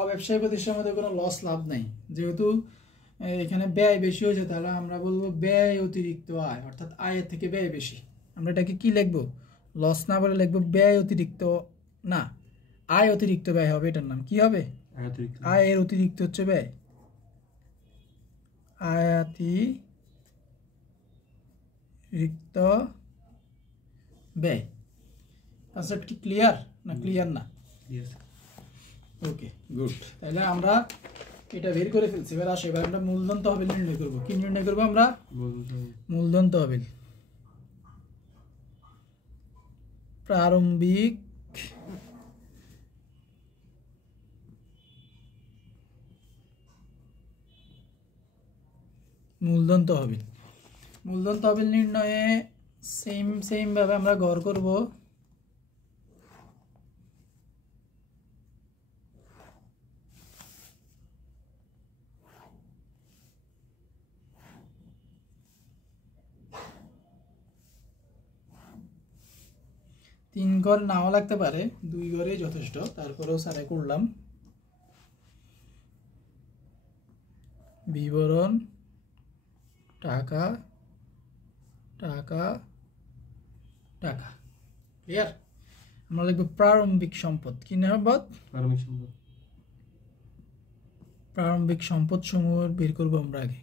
অব্যবসায়ী প্রতিষ্ঠানের মধ্যে কোনো লস লাভ নেই, যেহেতু এখানে ব্যয় বেশি হয়েছে। তাহলে আমরা বলবো ব্যয় অতিরিক্ত আয়, অর্থাৎ আয়ের থেকে ব্যয় বেশি। আমরা এটাকে কি লিখবো? লস না বলে লিখবো ব্যয় অতিরিক্ত, না আয় অতিরিক্ত ব্যয় হবে। এটার নাম কি হবে? আয়ের অতিরিক্ত হচ্ছে ব্যয়, আয়াতিরিক্ত ব্যয়। কনসেপ্টটি ক্লিয়ার না ক্লিয়ার না? ওকে, গুড। তাহলে আমরা এটা বের করে ফেলছি। এবার আসে, এবার আমরা মূলধন তহবিল নির্ণয় করব। কি নির্ণয় করব আমরা? মূলধন তহবিল। প্রারম্ভিক মূলধন তহবিল। মূলধন তহবিল নির্ণয়ে সেম ভাবে আমরা গড় করব। তিন ঘর নাও লাগতে পারে, 2 ঘরেই যথেষ্ট। তারপরেও স্যারে করলাম। বিবরণ টাকা টাকা টাকা। ক্লিয়ার? আমরা লিখব প্রারম্ভিক সম্পদ। কি সম্পদ? প্রারম্ভিক সম্পদ সমূহ বের করব আমরা আগে।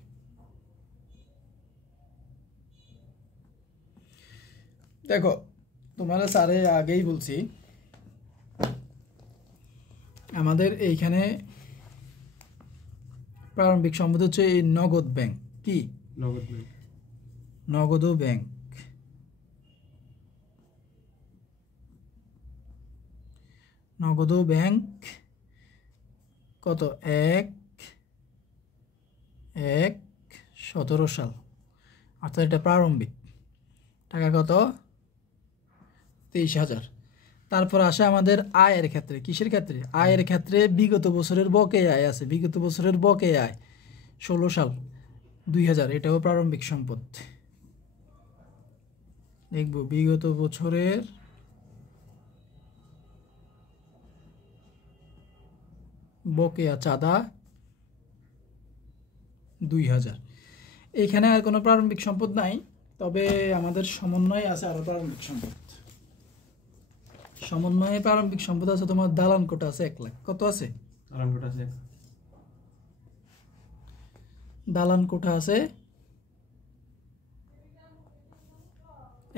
দেখো, তোমার স্যারে আগেই বলছি, আমাদের এইখানে প্রারম্ভিক সম্পদ হচ্ছে এই নগদ ব্যাংক। কি? নগদ ব্যাংক। নগদ ব্যাংক কত? 1/17 সাল, অর্থাৎ এটা প্রারম্ভিক। টাকা কত? 23000। তারপর আসে আমাদের আয়ের ক্ষেত্রে। কিসের ক্ষেত্রে? আয়ের ক্ষেত্রে বিগত বছরের বকেয়া আয় আছে। বিগত বছরের বকেয়া আয় 16 সাল 2000, এটাও প্রারম্ভিক সম্পদ। দেখব বিগত বছরের বকেয়া চাঁদা 2000। এখানে আর কোনো প্রারম্ভিক সম্পদ নাই, তবে আমাদের সমন্বয় আছে আরো প্রারম্ভিক সম্পদ। সমন্বয়ে প্রারম্ভিক সম্পদ আছে তোমার দালান কোটা আছে 1 লাখ। কত আছে? দালান কোটা আছে দালান কোঠা আছে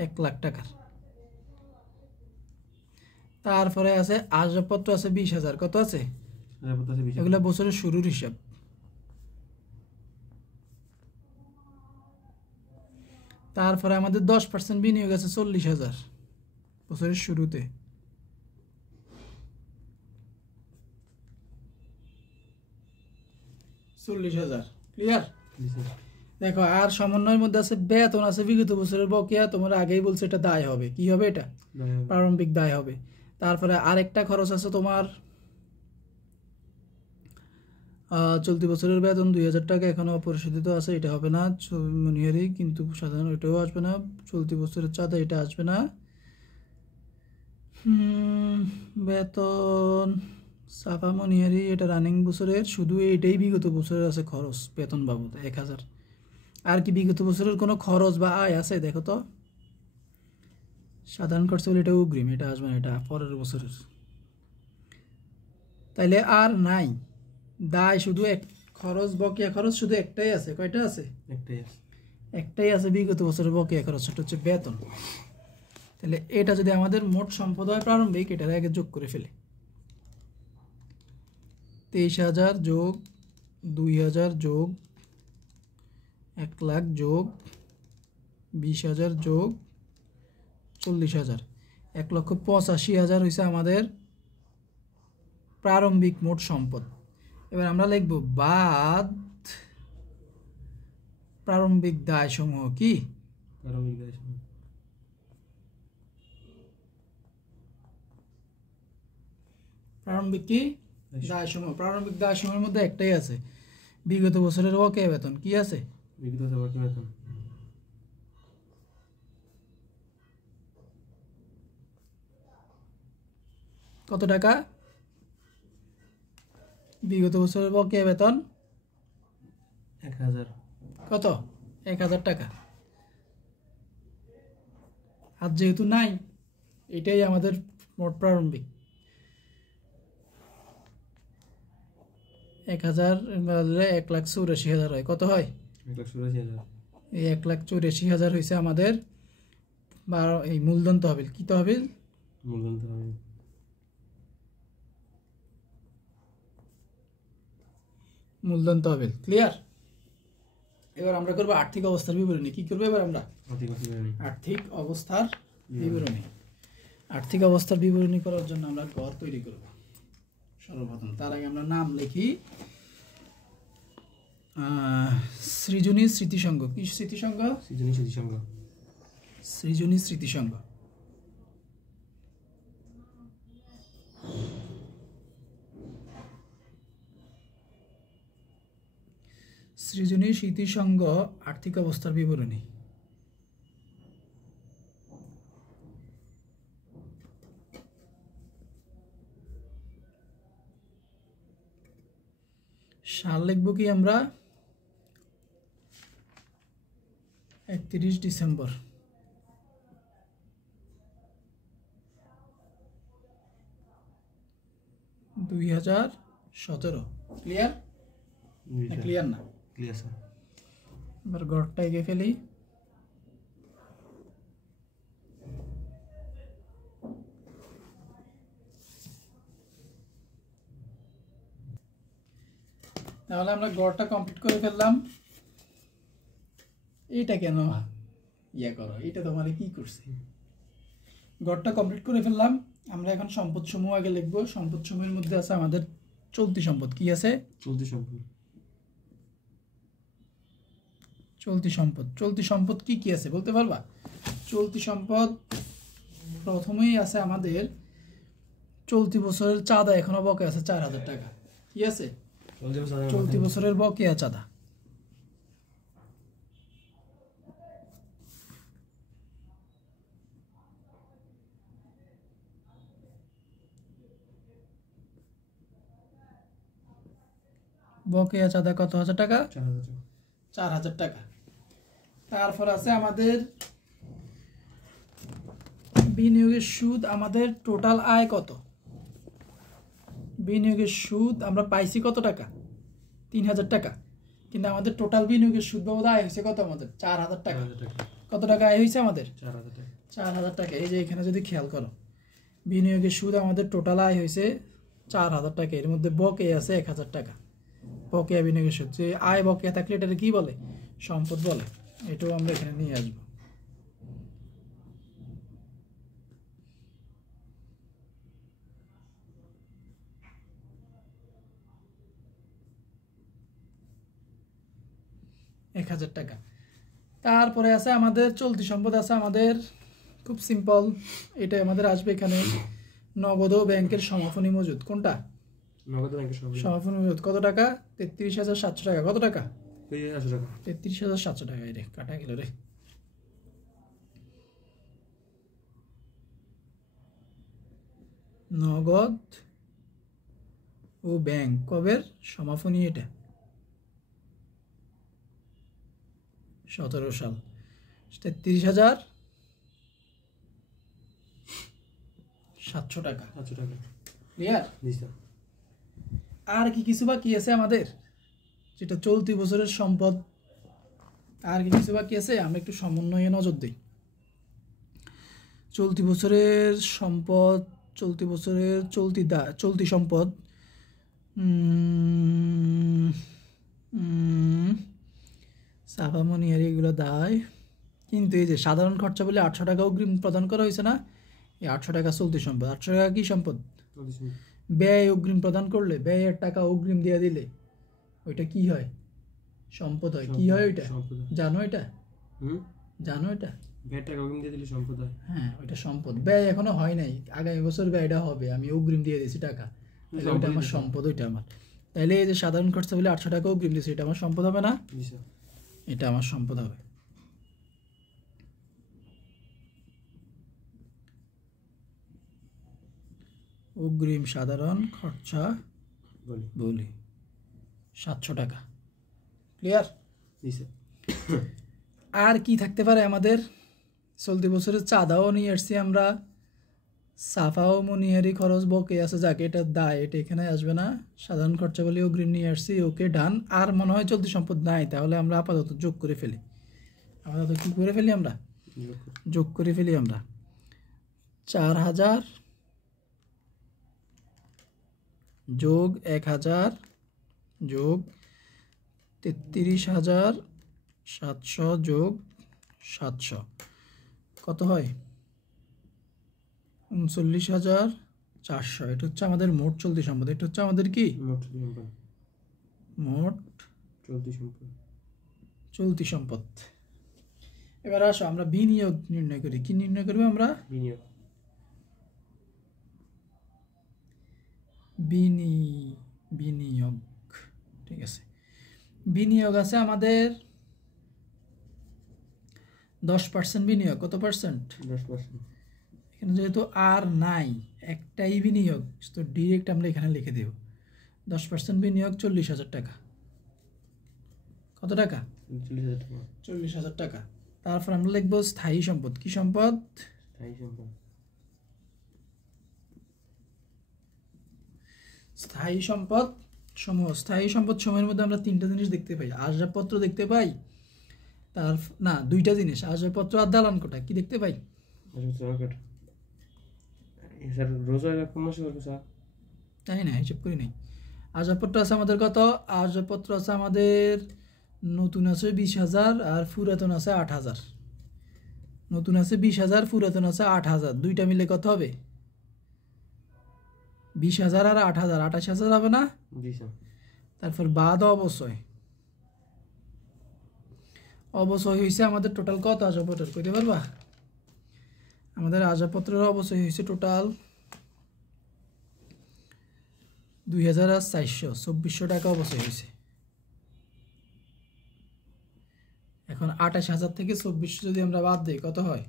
1 লাখ টাকার। তারপরে আছে আসবাবপত্র আছে 20,000। কত আছে? এগুলো বছরের শুরুর হিসাব। তারপরে আমাদের 10% বিনিয়োগ আছে 40,000 বছরের শুরুতে। ক্লিয়ার? দেখো আর সমন্বয়ের মধ্যে আছে বেতন আছে বিগত বছরের বকেয়া। তোমার আগেই বলছে এটা দায় হবে। কি হবে? এটা প্রারম্ভিক দায় হবে। তারপরে আরেকটা খরচ আছে তোমার চলতি বছরের বেতন 2,000 টাকা এখনো অপরিশোধিত আছে, এটা হবে না মনিহারি, কিন্তু সাধারণ এটাও আসবে না। চলতি বছরের চাঁদা এটা আসবে না। বেতন সাফা মনিহারি এটা রানিং বছরের, শুধু এটাই বিগত বছরের আছে খরচ বেতন বাবদ 1,000। আর কি বিগত বছরের কোনো খরচ বা আয় আছে? দেখো তো সাধারণ খরচ বলে এটা অগ্রিম, এটা আসবে না, এটা পরের বছরের। তাইলে আর নাই দায়, শুধু এক খরচ বকেয়া খরচ শুধু একটাই আছে। কয়টা আছে? একটাই আছে বিগত বছরের বকেয়া খরচ, সেটা হচ্ছে বেতন। তাহলে এটা যদি আমাদের মোট সম্পদ হয় প্রারম্ভিক, এটার আগে যোগ করে ফেলে। 23,000 যোগ 2,000 যোগ 1 লাখ যোগ 20,000 যোগ 40,000, 1,85,000 হয়েছে আমাদের প্রারম্ভিক মোট সম্পদ। এবার আমরা লিখব বাদ প্রারম্ভিক দায় সমূহ। কি প্রারম্ভিক কি দায় সমূহ? প্রারম্ভিক দায় সমূহের মধ্যে একটাই আছে বিগত বছরের বকেয়া বেতন। কি আছে? বিগত বছরের বেতন। কত টাকা? বিগত বছরের বকেয়া বেতন 1,000। কত? 1,000 টাকা। আর যেহেতু নাই, এটাই আমাদের মোট প্রারম্ভিক। 1,000 1,84,000 হয়। কত হয়? 1,84,000। এই 1,84,000 হয়েছে আমাদের এই মূলধন তহবিল। কি তহবিল? মূলধন তহবিল। মূলধন তহবিল। ক্লিয়ার? এবার আমরা করবো আর্থিক অবস্থার বিবরণী। কি করবো এবার আমরা? আর্থিক অবস্থার বিবরণী। আর্থিক অবস্থার বিবরণী করার জন্য আমরা ঘর তৈরি করব সর্বপ্রথম। তার আগে আমরা নাম লিখি সৃজনী স্মৃতিসংঘ। কি স্মৃতিসংঘ? সৃজনী স্মৃতিসংঘ। সৃজনী স্মৃতিসংঘ। সৃজনী স্মৃতিসংঘ আর্থিক অবস্থার বিবরণী। সাল লিখব কি আমরা? 31 ডিসেম্বর 2017। ক্লিয়ার? ক্লিয়ার না? Clear sir. এবার ঘরটা এঁকে ফেলি। তাহলে আমরা গড়টা কমপ্লিট করে ফেললাম। এইটা কেন ইয়া করো? এটা তোমার কি করছে? গড়টা কমপ্লিট করে ফেললাম। আমরা এখন সম্পদ সমূহ আগে লিখবো। সম্পদ সমূহের মধ্যে আছে আমাদের চলতি সম্পদ। কি আছে? চলতি সম্পদ। চলতি সম্পদ। চলতি সম্পদ কি কি আছে বলতে পারবা? চলতি সম্পদ প্রথমেই আছে আমাদের চলতি বছরের চাঁদা এখনো বকেয়া আছে 4,000 টাকা। কি আছে? চলতি বছরের বকেয়া চাঁদা। বকেয়া চাঁদা কত হাজার টাকা? 4,000 টাকা। তারপর আছে আমাদের বিনিয়োগের সুদ আমাদের টোটাল আয় কত? বিনিয়োগের সুদ আমরা পাইছি কত টাকা? 3000 টাকা। কিন্তু আমাদের টোটাল বিনিয়োগের সুদ বাবদ আয় হয়েছে কত? আমাদের 4000 টাকা। কত টাকা আয় হয়েছে আমাদের? 4000 টাকা। এই যে এখানে যদি খেয়াল করো, বিনিয়োগের সুদ আমাদের টোটাল আয় হয়েছে 4000 টাকা। এর মধ্যে বকেয়া আছে 1000 টাকা। বকেয়া বিনিয়োগের সুদ, যে আয় বকেয়া থাকলে এটাকে কি বলে? সম্পদ বলে। এটাও আমরা এখানে নিয়ে আসবো। এক 1000 টাকা। তারপরে আছে আমাদের চলতি সম্পদ আছে আমাদের, খুব সিম্পল, এটা আমাদের আসবে এখানে নগদ ও ব্যাংকের সমাপনী মজুদ। কোনটা? নগদ ব্যাংকের সমাপনী মজুদ কত টাকা? 33,700 টাকা। কত টাকা? 33,700 টাকা। রে কাটা গেল রে। নগদ ও ব্যাংক কবের সমাপনী? এটা 17 সাল। 33,700 টাকা। ক্লিয়ার? আর কি কিছু বাকি আছে আমাদের, যেটা চলতি বছরের সম্পদ? আর কি কিছু বাকি আছে? আমরা একটু সমন্বয়ে নজর দিই। চলতি বছরের সম্পদ, চলতি বছরের চলতি সম্পদ, সাফামনিয়ারি এগুলো দায়। কিন্তু এই যে সাধারণ খরচা বলে 800 টাকা অগ্রিম প্রদান করা হয়েছে না, এই 800 টাকা চলতি সম্পদ। 800 টাকা কি সম্পদ? ব্যয় অগ্রিম প্রদান করলে, ব্যয়ের টাকা অগ্রিম দিয়ে দিলে ওইটা কি হয়? সম্পদ হয়। কি হয় ওইটা? জানো এটা? জানো এটা? ব্যয় টাকা অগ্রিম দিয়ে দিলে সম্পদ হয়। হ্যাঁ, ওইটা সম্পদ। ব্যয় এখনো হয় নাই, আগামী বছর ব্যয়টা হবে, আমি অগ্রিম দিয়ে দিয়েছি টাকা, তাহলে ওইটা আমার সম্পদ। ওইটা আমার, তাহলে এই যে সাধারণ খরচা বলে 800 টাকা অগ্রিম দিয়েছি, এটা আমার সম্পদ হবে না? এটা আমার সম্পদ হবে। অগ্রিম সাধারণ খরচা বলি 700 টাকা। ক্লিয়ার? আর কি থাকতে পারে আমাদের? চলতি বছরের চাঁদাও নিয়ে আসছি আমরা, সাফাও মনিহারি খরচ বকে আছে, যাকে এটা দায়, এটা এখানে আসবে না। সাধারণ খরচা বলে অগ্রিম নিয়ে আসছি, ওকে ডান। আর মনে হয় চলতি সম্পদ নাই, তাহলে আমরা আপাতত যোগ করে ফেলি। আপাতত কি করে ফেলি? আমরা যোগ করে ফেলি। আমরা 4000 যোগ 1000 যোগ 33,700 যোগ 700 কত হয়? 39,400। এটা হচ্ছে আমাদের মোট চলতি সম্পদ। এটা হচ্ছে আমাদের কি? মোট চলতি সম্পদ। এবার আসো আমরা বিনিয়োগ নির্ণয় করি। কি নির্ণয় করবো আমরা? বিনিয়োগ। ঠিক আছে। বিনিয়োগ আছে আমাদের 10% বিনিয়োগ। কত পার্সেন্ট? 10%। এখানে যেহেতু আর নাই, একটাই বিনিয়োগ, তো ডিরেক্ট আমরা এখানে লিখে দেব 10% বিনিয়োগ 40,000 টাকা। কত টাকা? 40,000 টাকা। তারপর আমরা লিখবো স্থায়ী সম্পদ। কি সম্পদ? স্থায়ী সম্পদ সমূহ। স্থায়ী সম্পদ সমূহের মধ্যে আমরা 3টা জিনিস দেখতে পাই। আসবাবপত্র দেখতে পাই, তার না 2টা জিনিস, আসবাবপত্র আর দালান কোঠা। কি দেখতে পাই? জানি না, হিসাব করি নাই। আসবাবপত্র আছে আমাদের কত? আসবাবপত্র আছে আমাদের নতুন আছে 20,000 আর পুরাতন আছে 8,000। নতুন আছে 20,000, পুরাতন আছে 8,000। 2টা মিলে কত হবে? 20,000 আর 8,000, 28,000 হবে না? তারপর বাদ অবশ্যই। অবশ্যই হয়েছে আমাদের টোটাল কত আসবাবপত্র? কইতে পারবা? আমাদের আসবাবপত্রের অবশ্যই হয়েছে টোটাল 2,400, 2400 টাকা অবশ্যই হয়েছে। এখন 28,000 থেকে 2400 যদি আমরা বাদ দিই কত হয়?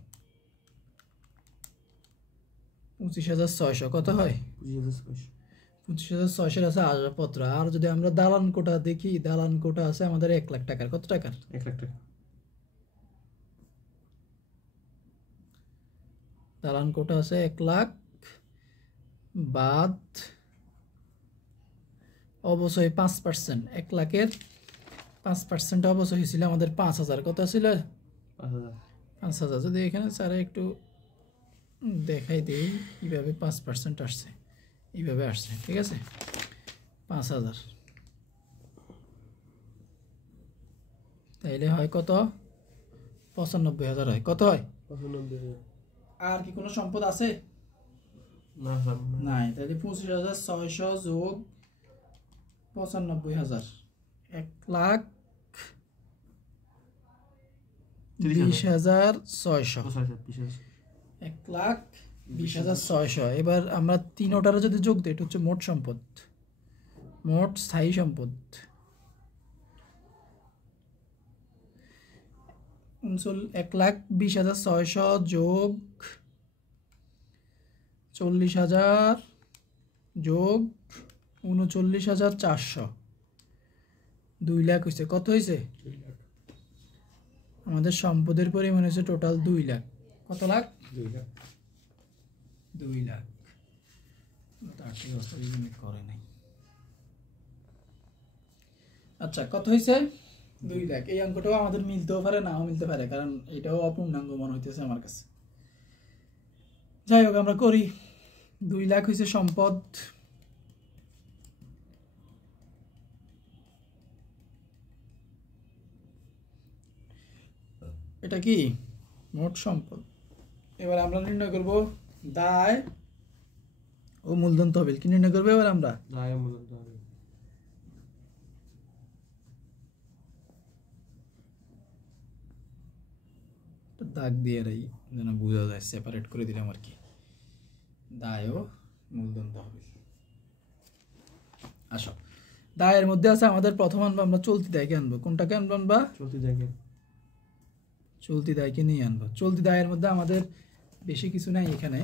25,600। কত হয়? 25,600 আছে আসবাবপত্র। আর যদি আমরা দালান কোঠা দেখি, দালান কোঠা আছে আমাদের 1 লাখ টাকার। কত টাকার? 1 লাখ টাকা। দালান কোটা আছে 1 লাখ বাদ অবশ্যই 5%, 1 লাখের 5% অবশ্যই হয়েছিল আমাদের 5,000। কত ছিল? 5,000। যদি এখানে স্যারে একটু দেখাই দিই কীভাবে 5% আসছে, এইভাবে আসছে, ঠিক আছে? 5,000 তাইলে হয় কত? 95,000 হয়। কত হয়? 95,000। আর কি কোনো সম্পদ আছে? না স্যার নাই। তাহলে 25,600 যোগ 95,000, 1,20,600। 1,20,600। এবার আমরা তিনোটারে যদি যোগ দিই, এটা হচ্ছে মোট সম্পদ, মোট স্থায়ী সম্পদ। 1,20,600 যোগ 40,000 যোগ 39,400, 2 লাখ হয়েছে। কত হয়েছে? আমাদের সম্পদের পরিমাণ হয়েছে টোটাল 2 লাখ। কত লাখ? 2 লাখ। তার ঠিক অবস্থা করে নাই। আচ্ছা, কত হয়েছে? 2 লাখ। এই অঙ্কটাও আমাদের মিলতেও পারে, নাও মিলতে পারে, কারণ এটাও অপূর্ণাঙ্গ মনে হইতেছে আমার কাছে। যাই হোক, আমরা করি। 2 লাখ হয়েছে সম্পদ। এটা কি? মোট সম্পদ। এবার আমরা নির্ণয় করব দায় ও মূলধন তহবিল। কি নির্ণয় করবো এবার আমরা? দায় ও মূলধন তহবিল। দাগ দিয়ে রাই যেন বোঝা যায়, সেপারেট করে দিলাম আর কি। দায় ও মূলধন তহবিল। আসো, দায়ের মধ্যে আছে আমাদের প্রথম আনবো আমরা চলতি দায়কে আনবো। কোনটাকে আনবো আমরা? চলতি দায়কে। চলতি দায়কে নিয়ে আনবো। চলতি দায়ের মধ্যে আমাদের বেশি কিছু নাই এখানে।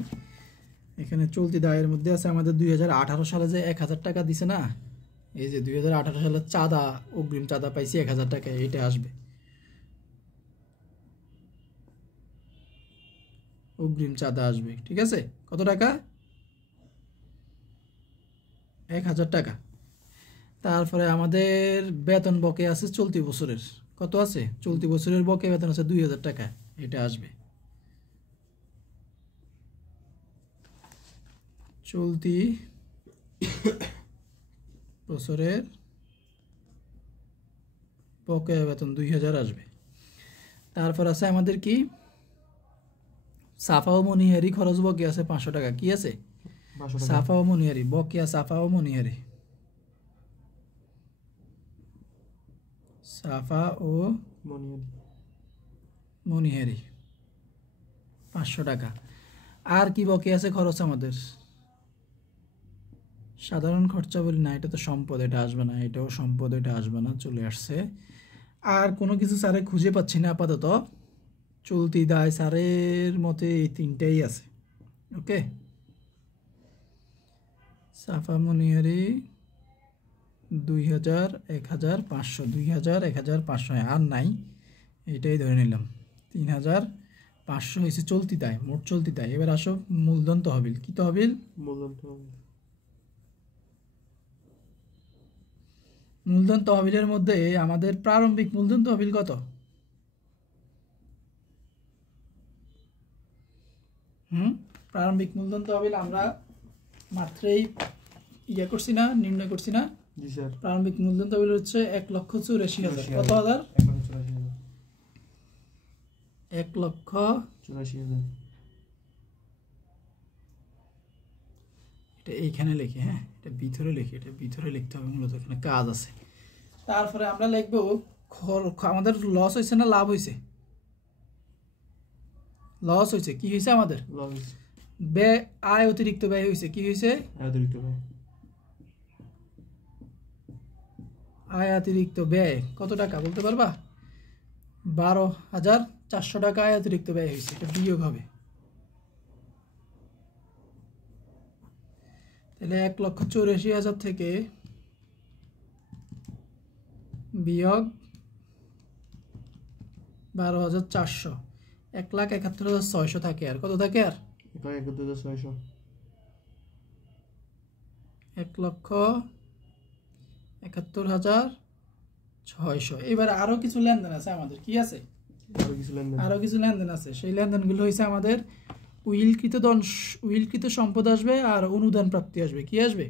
এখানে চলতি দায়ের মধ্যে আছে আমাদের 2018 সালে যে 1,000 টাকা দিছে না, এই যে 2018 সালে চাঁদা, অগ্রিম চাঁদা পাইছি 1,000 টাকা, এইটা আসবে। অগ্রিম চাঁদা আসবে, ঠিক আছে? কত টাকা? 1,000 টাকা। তারপরে আমাদের বেতন বকে আছে চলতি বছরের। কত আছে? চলতি বছরের বকে বেতন আছে 2,000 টাকা, এটা আসবে। চলতি বছরের বকেয়া বেতন 2,000 আসবে। তারপর আছে আমাদের কি? সাফা ও মনিহারি খরচ বকে আছে 500 টাকা। কি আছে? সাফা ও মনিহারি বকেয়া, সাফা ও মনিহারি, সাফা ও মনিহারি 500 টাকা। আর কি বকে আছে খরচ আমাদের? সাধারণ খরচা বলি না, এটা তো সম্পদ, এটা আসবে না। এটাও সম্পদ, এটা আসবে না, চলে আসছে। আর কোনো কিছু স্যারে খুঁজে পাচ্ছি না আপাতত। চলতি দায় স্যারের মতে এই 3টাই আছে। ওকে, সাফা মনিহারি 2,000, 1,500, 2,000, 1,500, আর নাই, এইটাই ধরে নিলাম। 3,500 হয়েছে চলতি দায়, মোট চলতি দায়। এবার আসো মূলধন তহবিল। কি তহবিল? মূলধন তহবিল। মূলধন তহবিলের মধ্যে আমাদের প্রারম্ভিক মূলধন তহবিল কত? প্রারম্ভিক মূলধন তহবিল আমরা মাত্রই করছি না, নির্ণয় করছি না? জি স্যার। প্রারম্ভিক মূলধন তহবিল হচ্ছে 1,84,000। কত হাজার? 1,84,000। এটা এইখানে লিখি, হ্যাঁ, এটা ভিতরে লিখি, এটা ভিতরে লিখতে হবে, মূলত এখানে কাজ আছে। তারপরে আমরা লিখবো আমাদের লস হয়েছে না লাভ হয়েছে? লস হয়েছে। কি হয়েছে আমাদের? ব্যয়, আয় অতিরিক্ত ব্যয় হয়েছে। কি হয়েছে? আয় অতিরিক্ত ব্যয় কত টাকা বলতে পারবা? 12,400 টাকা আয় অতিরিক্ত ব্যয় হয়েছে। এটা বিয়োগ হবে। তাহলে 1,84,000 থেকে বিয়োগ 12,400, 1,71,600 থাকে। আর কত থাকে? আর 1,71,600 1,71,600। এবার আরো কিছু লেনদেন আছে আমাদের, কি আছে আরো কিছু লেনদেন আরো কিছু লেনদেন আছে। সেই লেনদেনগুলো হয়েছে আমাদের উইলকৃত সম্পদ আসবে আর অনুদান প্রাপ্তি আসবে। কি আসবে?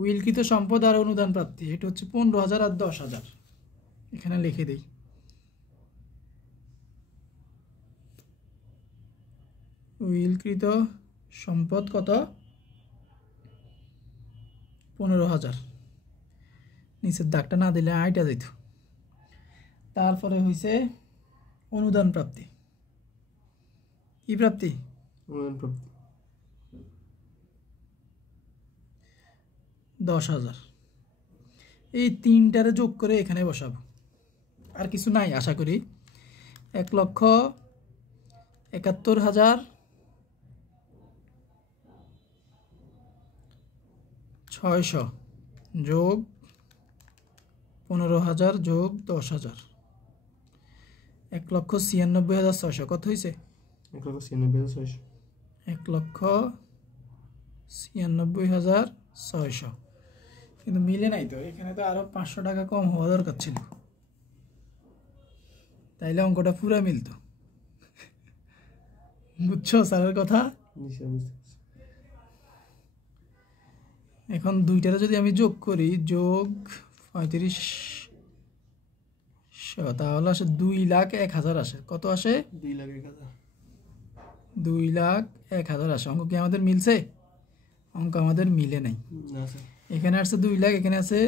উইলকৃত সম্পদ আর অনুদান প্রাপ্তি। এটা হচ্ছে 15,000 আর 10,000। এখানে লিখে দিই। উইলকৃত সম্পদ কত? 15,000। নিচের দাগটা না দিলে আইটা যেত। তারপরে হইছে অনুদান প্রাপ্তি। কি প্রাপ্তি? অনুদান প্রাপ্তি 10,000। এই তিনটারে যোগ করে এখানে বসাবো, আর কিছু নাই আশা করি। 1,71,600 যোগ 15,000 যোগ 10,000, 1,96,600। কত হয়েছে? 1,96,600। 1,96,600। কিন্তু মিলে নাই তো, এখানে তো আরো 500 টাকা কম হওয়া দরকার ছিল, তাইলে অঙ্কটা পুরো মিলতো। বুঝছো স্যারের কথা? এখন দুইটারে যদি আমি যোগ করি, যোগ 3500, তাহলে আসে 2,01,000 আসে। কত আসে? 2,01,000। 2,01,000 আসে। অঙ্ক কি আমাদের মিলছে? অঙ্ক আমাদের মিলে নাই। না স্যার, এখানে আসছে 2 লাখ, এখানে আছে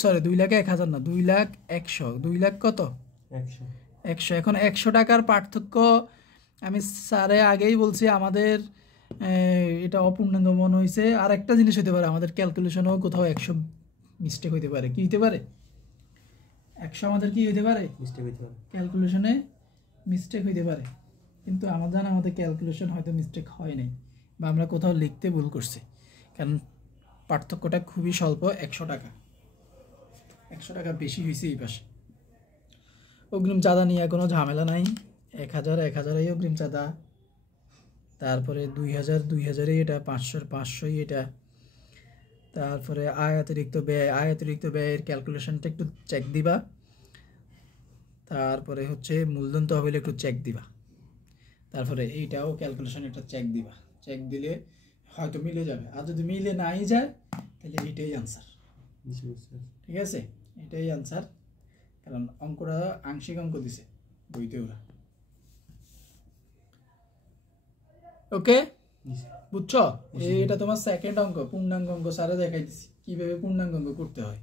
সরি 2,01,000 না, 2,01,000। 2 লাখ কত? 100। এখন 100 টাকার পার্থক্য আমি স্যারে আগেই বলছি আমাদের এটা অপূর্ণাঙ্গ মনে হয়েছে। আর একটা জিনিস হতে পারে, আমাদের ক্যালকুলেশনেও কোথাও 100 মিস্টেক হইতে পারে। কি হইতে পারে? 100 আমাদের কি হইতে পারে? মিস্টেক হইতে পারে, ক্যালকুলেশনে মিস্টেক হইতে পারে। কিন্তু আমাদের ক্যালকুলেশন হয়তো মিস্টেক হয় নাই, বা আমরা কোথাও লিখতে ভুল করছি, কারণ পার্থক্যটা খুবই স্বল্প। 100 টাকা, 100 টাকা বেশি হয়েছে এই পাশে। অগ্রিম চাঁদা নিয়ে কোনো ঝামেলা নাই। 1,000 অগ্রিম চাঁদা, তারপরে 2,000 এটা, 500 এটা। তারপরে আয়াতিরিক্ত ব্যয়ের ক্যালকুলেশনটা একটু চেক দিবা। তারপরে হচ্ছে মূলধন তহবিল একটু চেক দিবা। তারপরে এইটাও ক্যালকুলেশন একটা চেক দিবা। চেক দিলে হয়তো মিলে যাবে, আর যদি মিলে নাই যায় তাহলে এটাই আনসার। ঠিক আছে, এটাই আনসার, কারণ অঙ্কটা আংশিক অঙ্ক দিছে বইতে ওরা। ওকে, বুঝছো? এটা তোমার সেকেন্ড অঙ্ক, পূর্ণাঙ্গ অঙ্ক স্যারে দেখাই দিছি কিভাবে পূর্ণাঙ্গ অঙ্ক করতে হয়।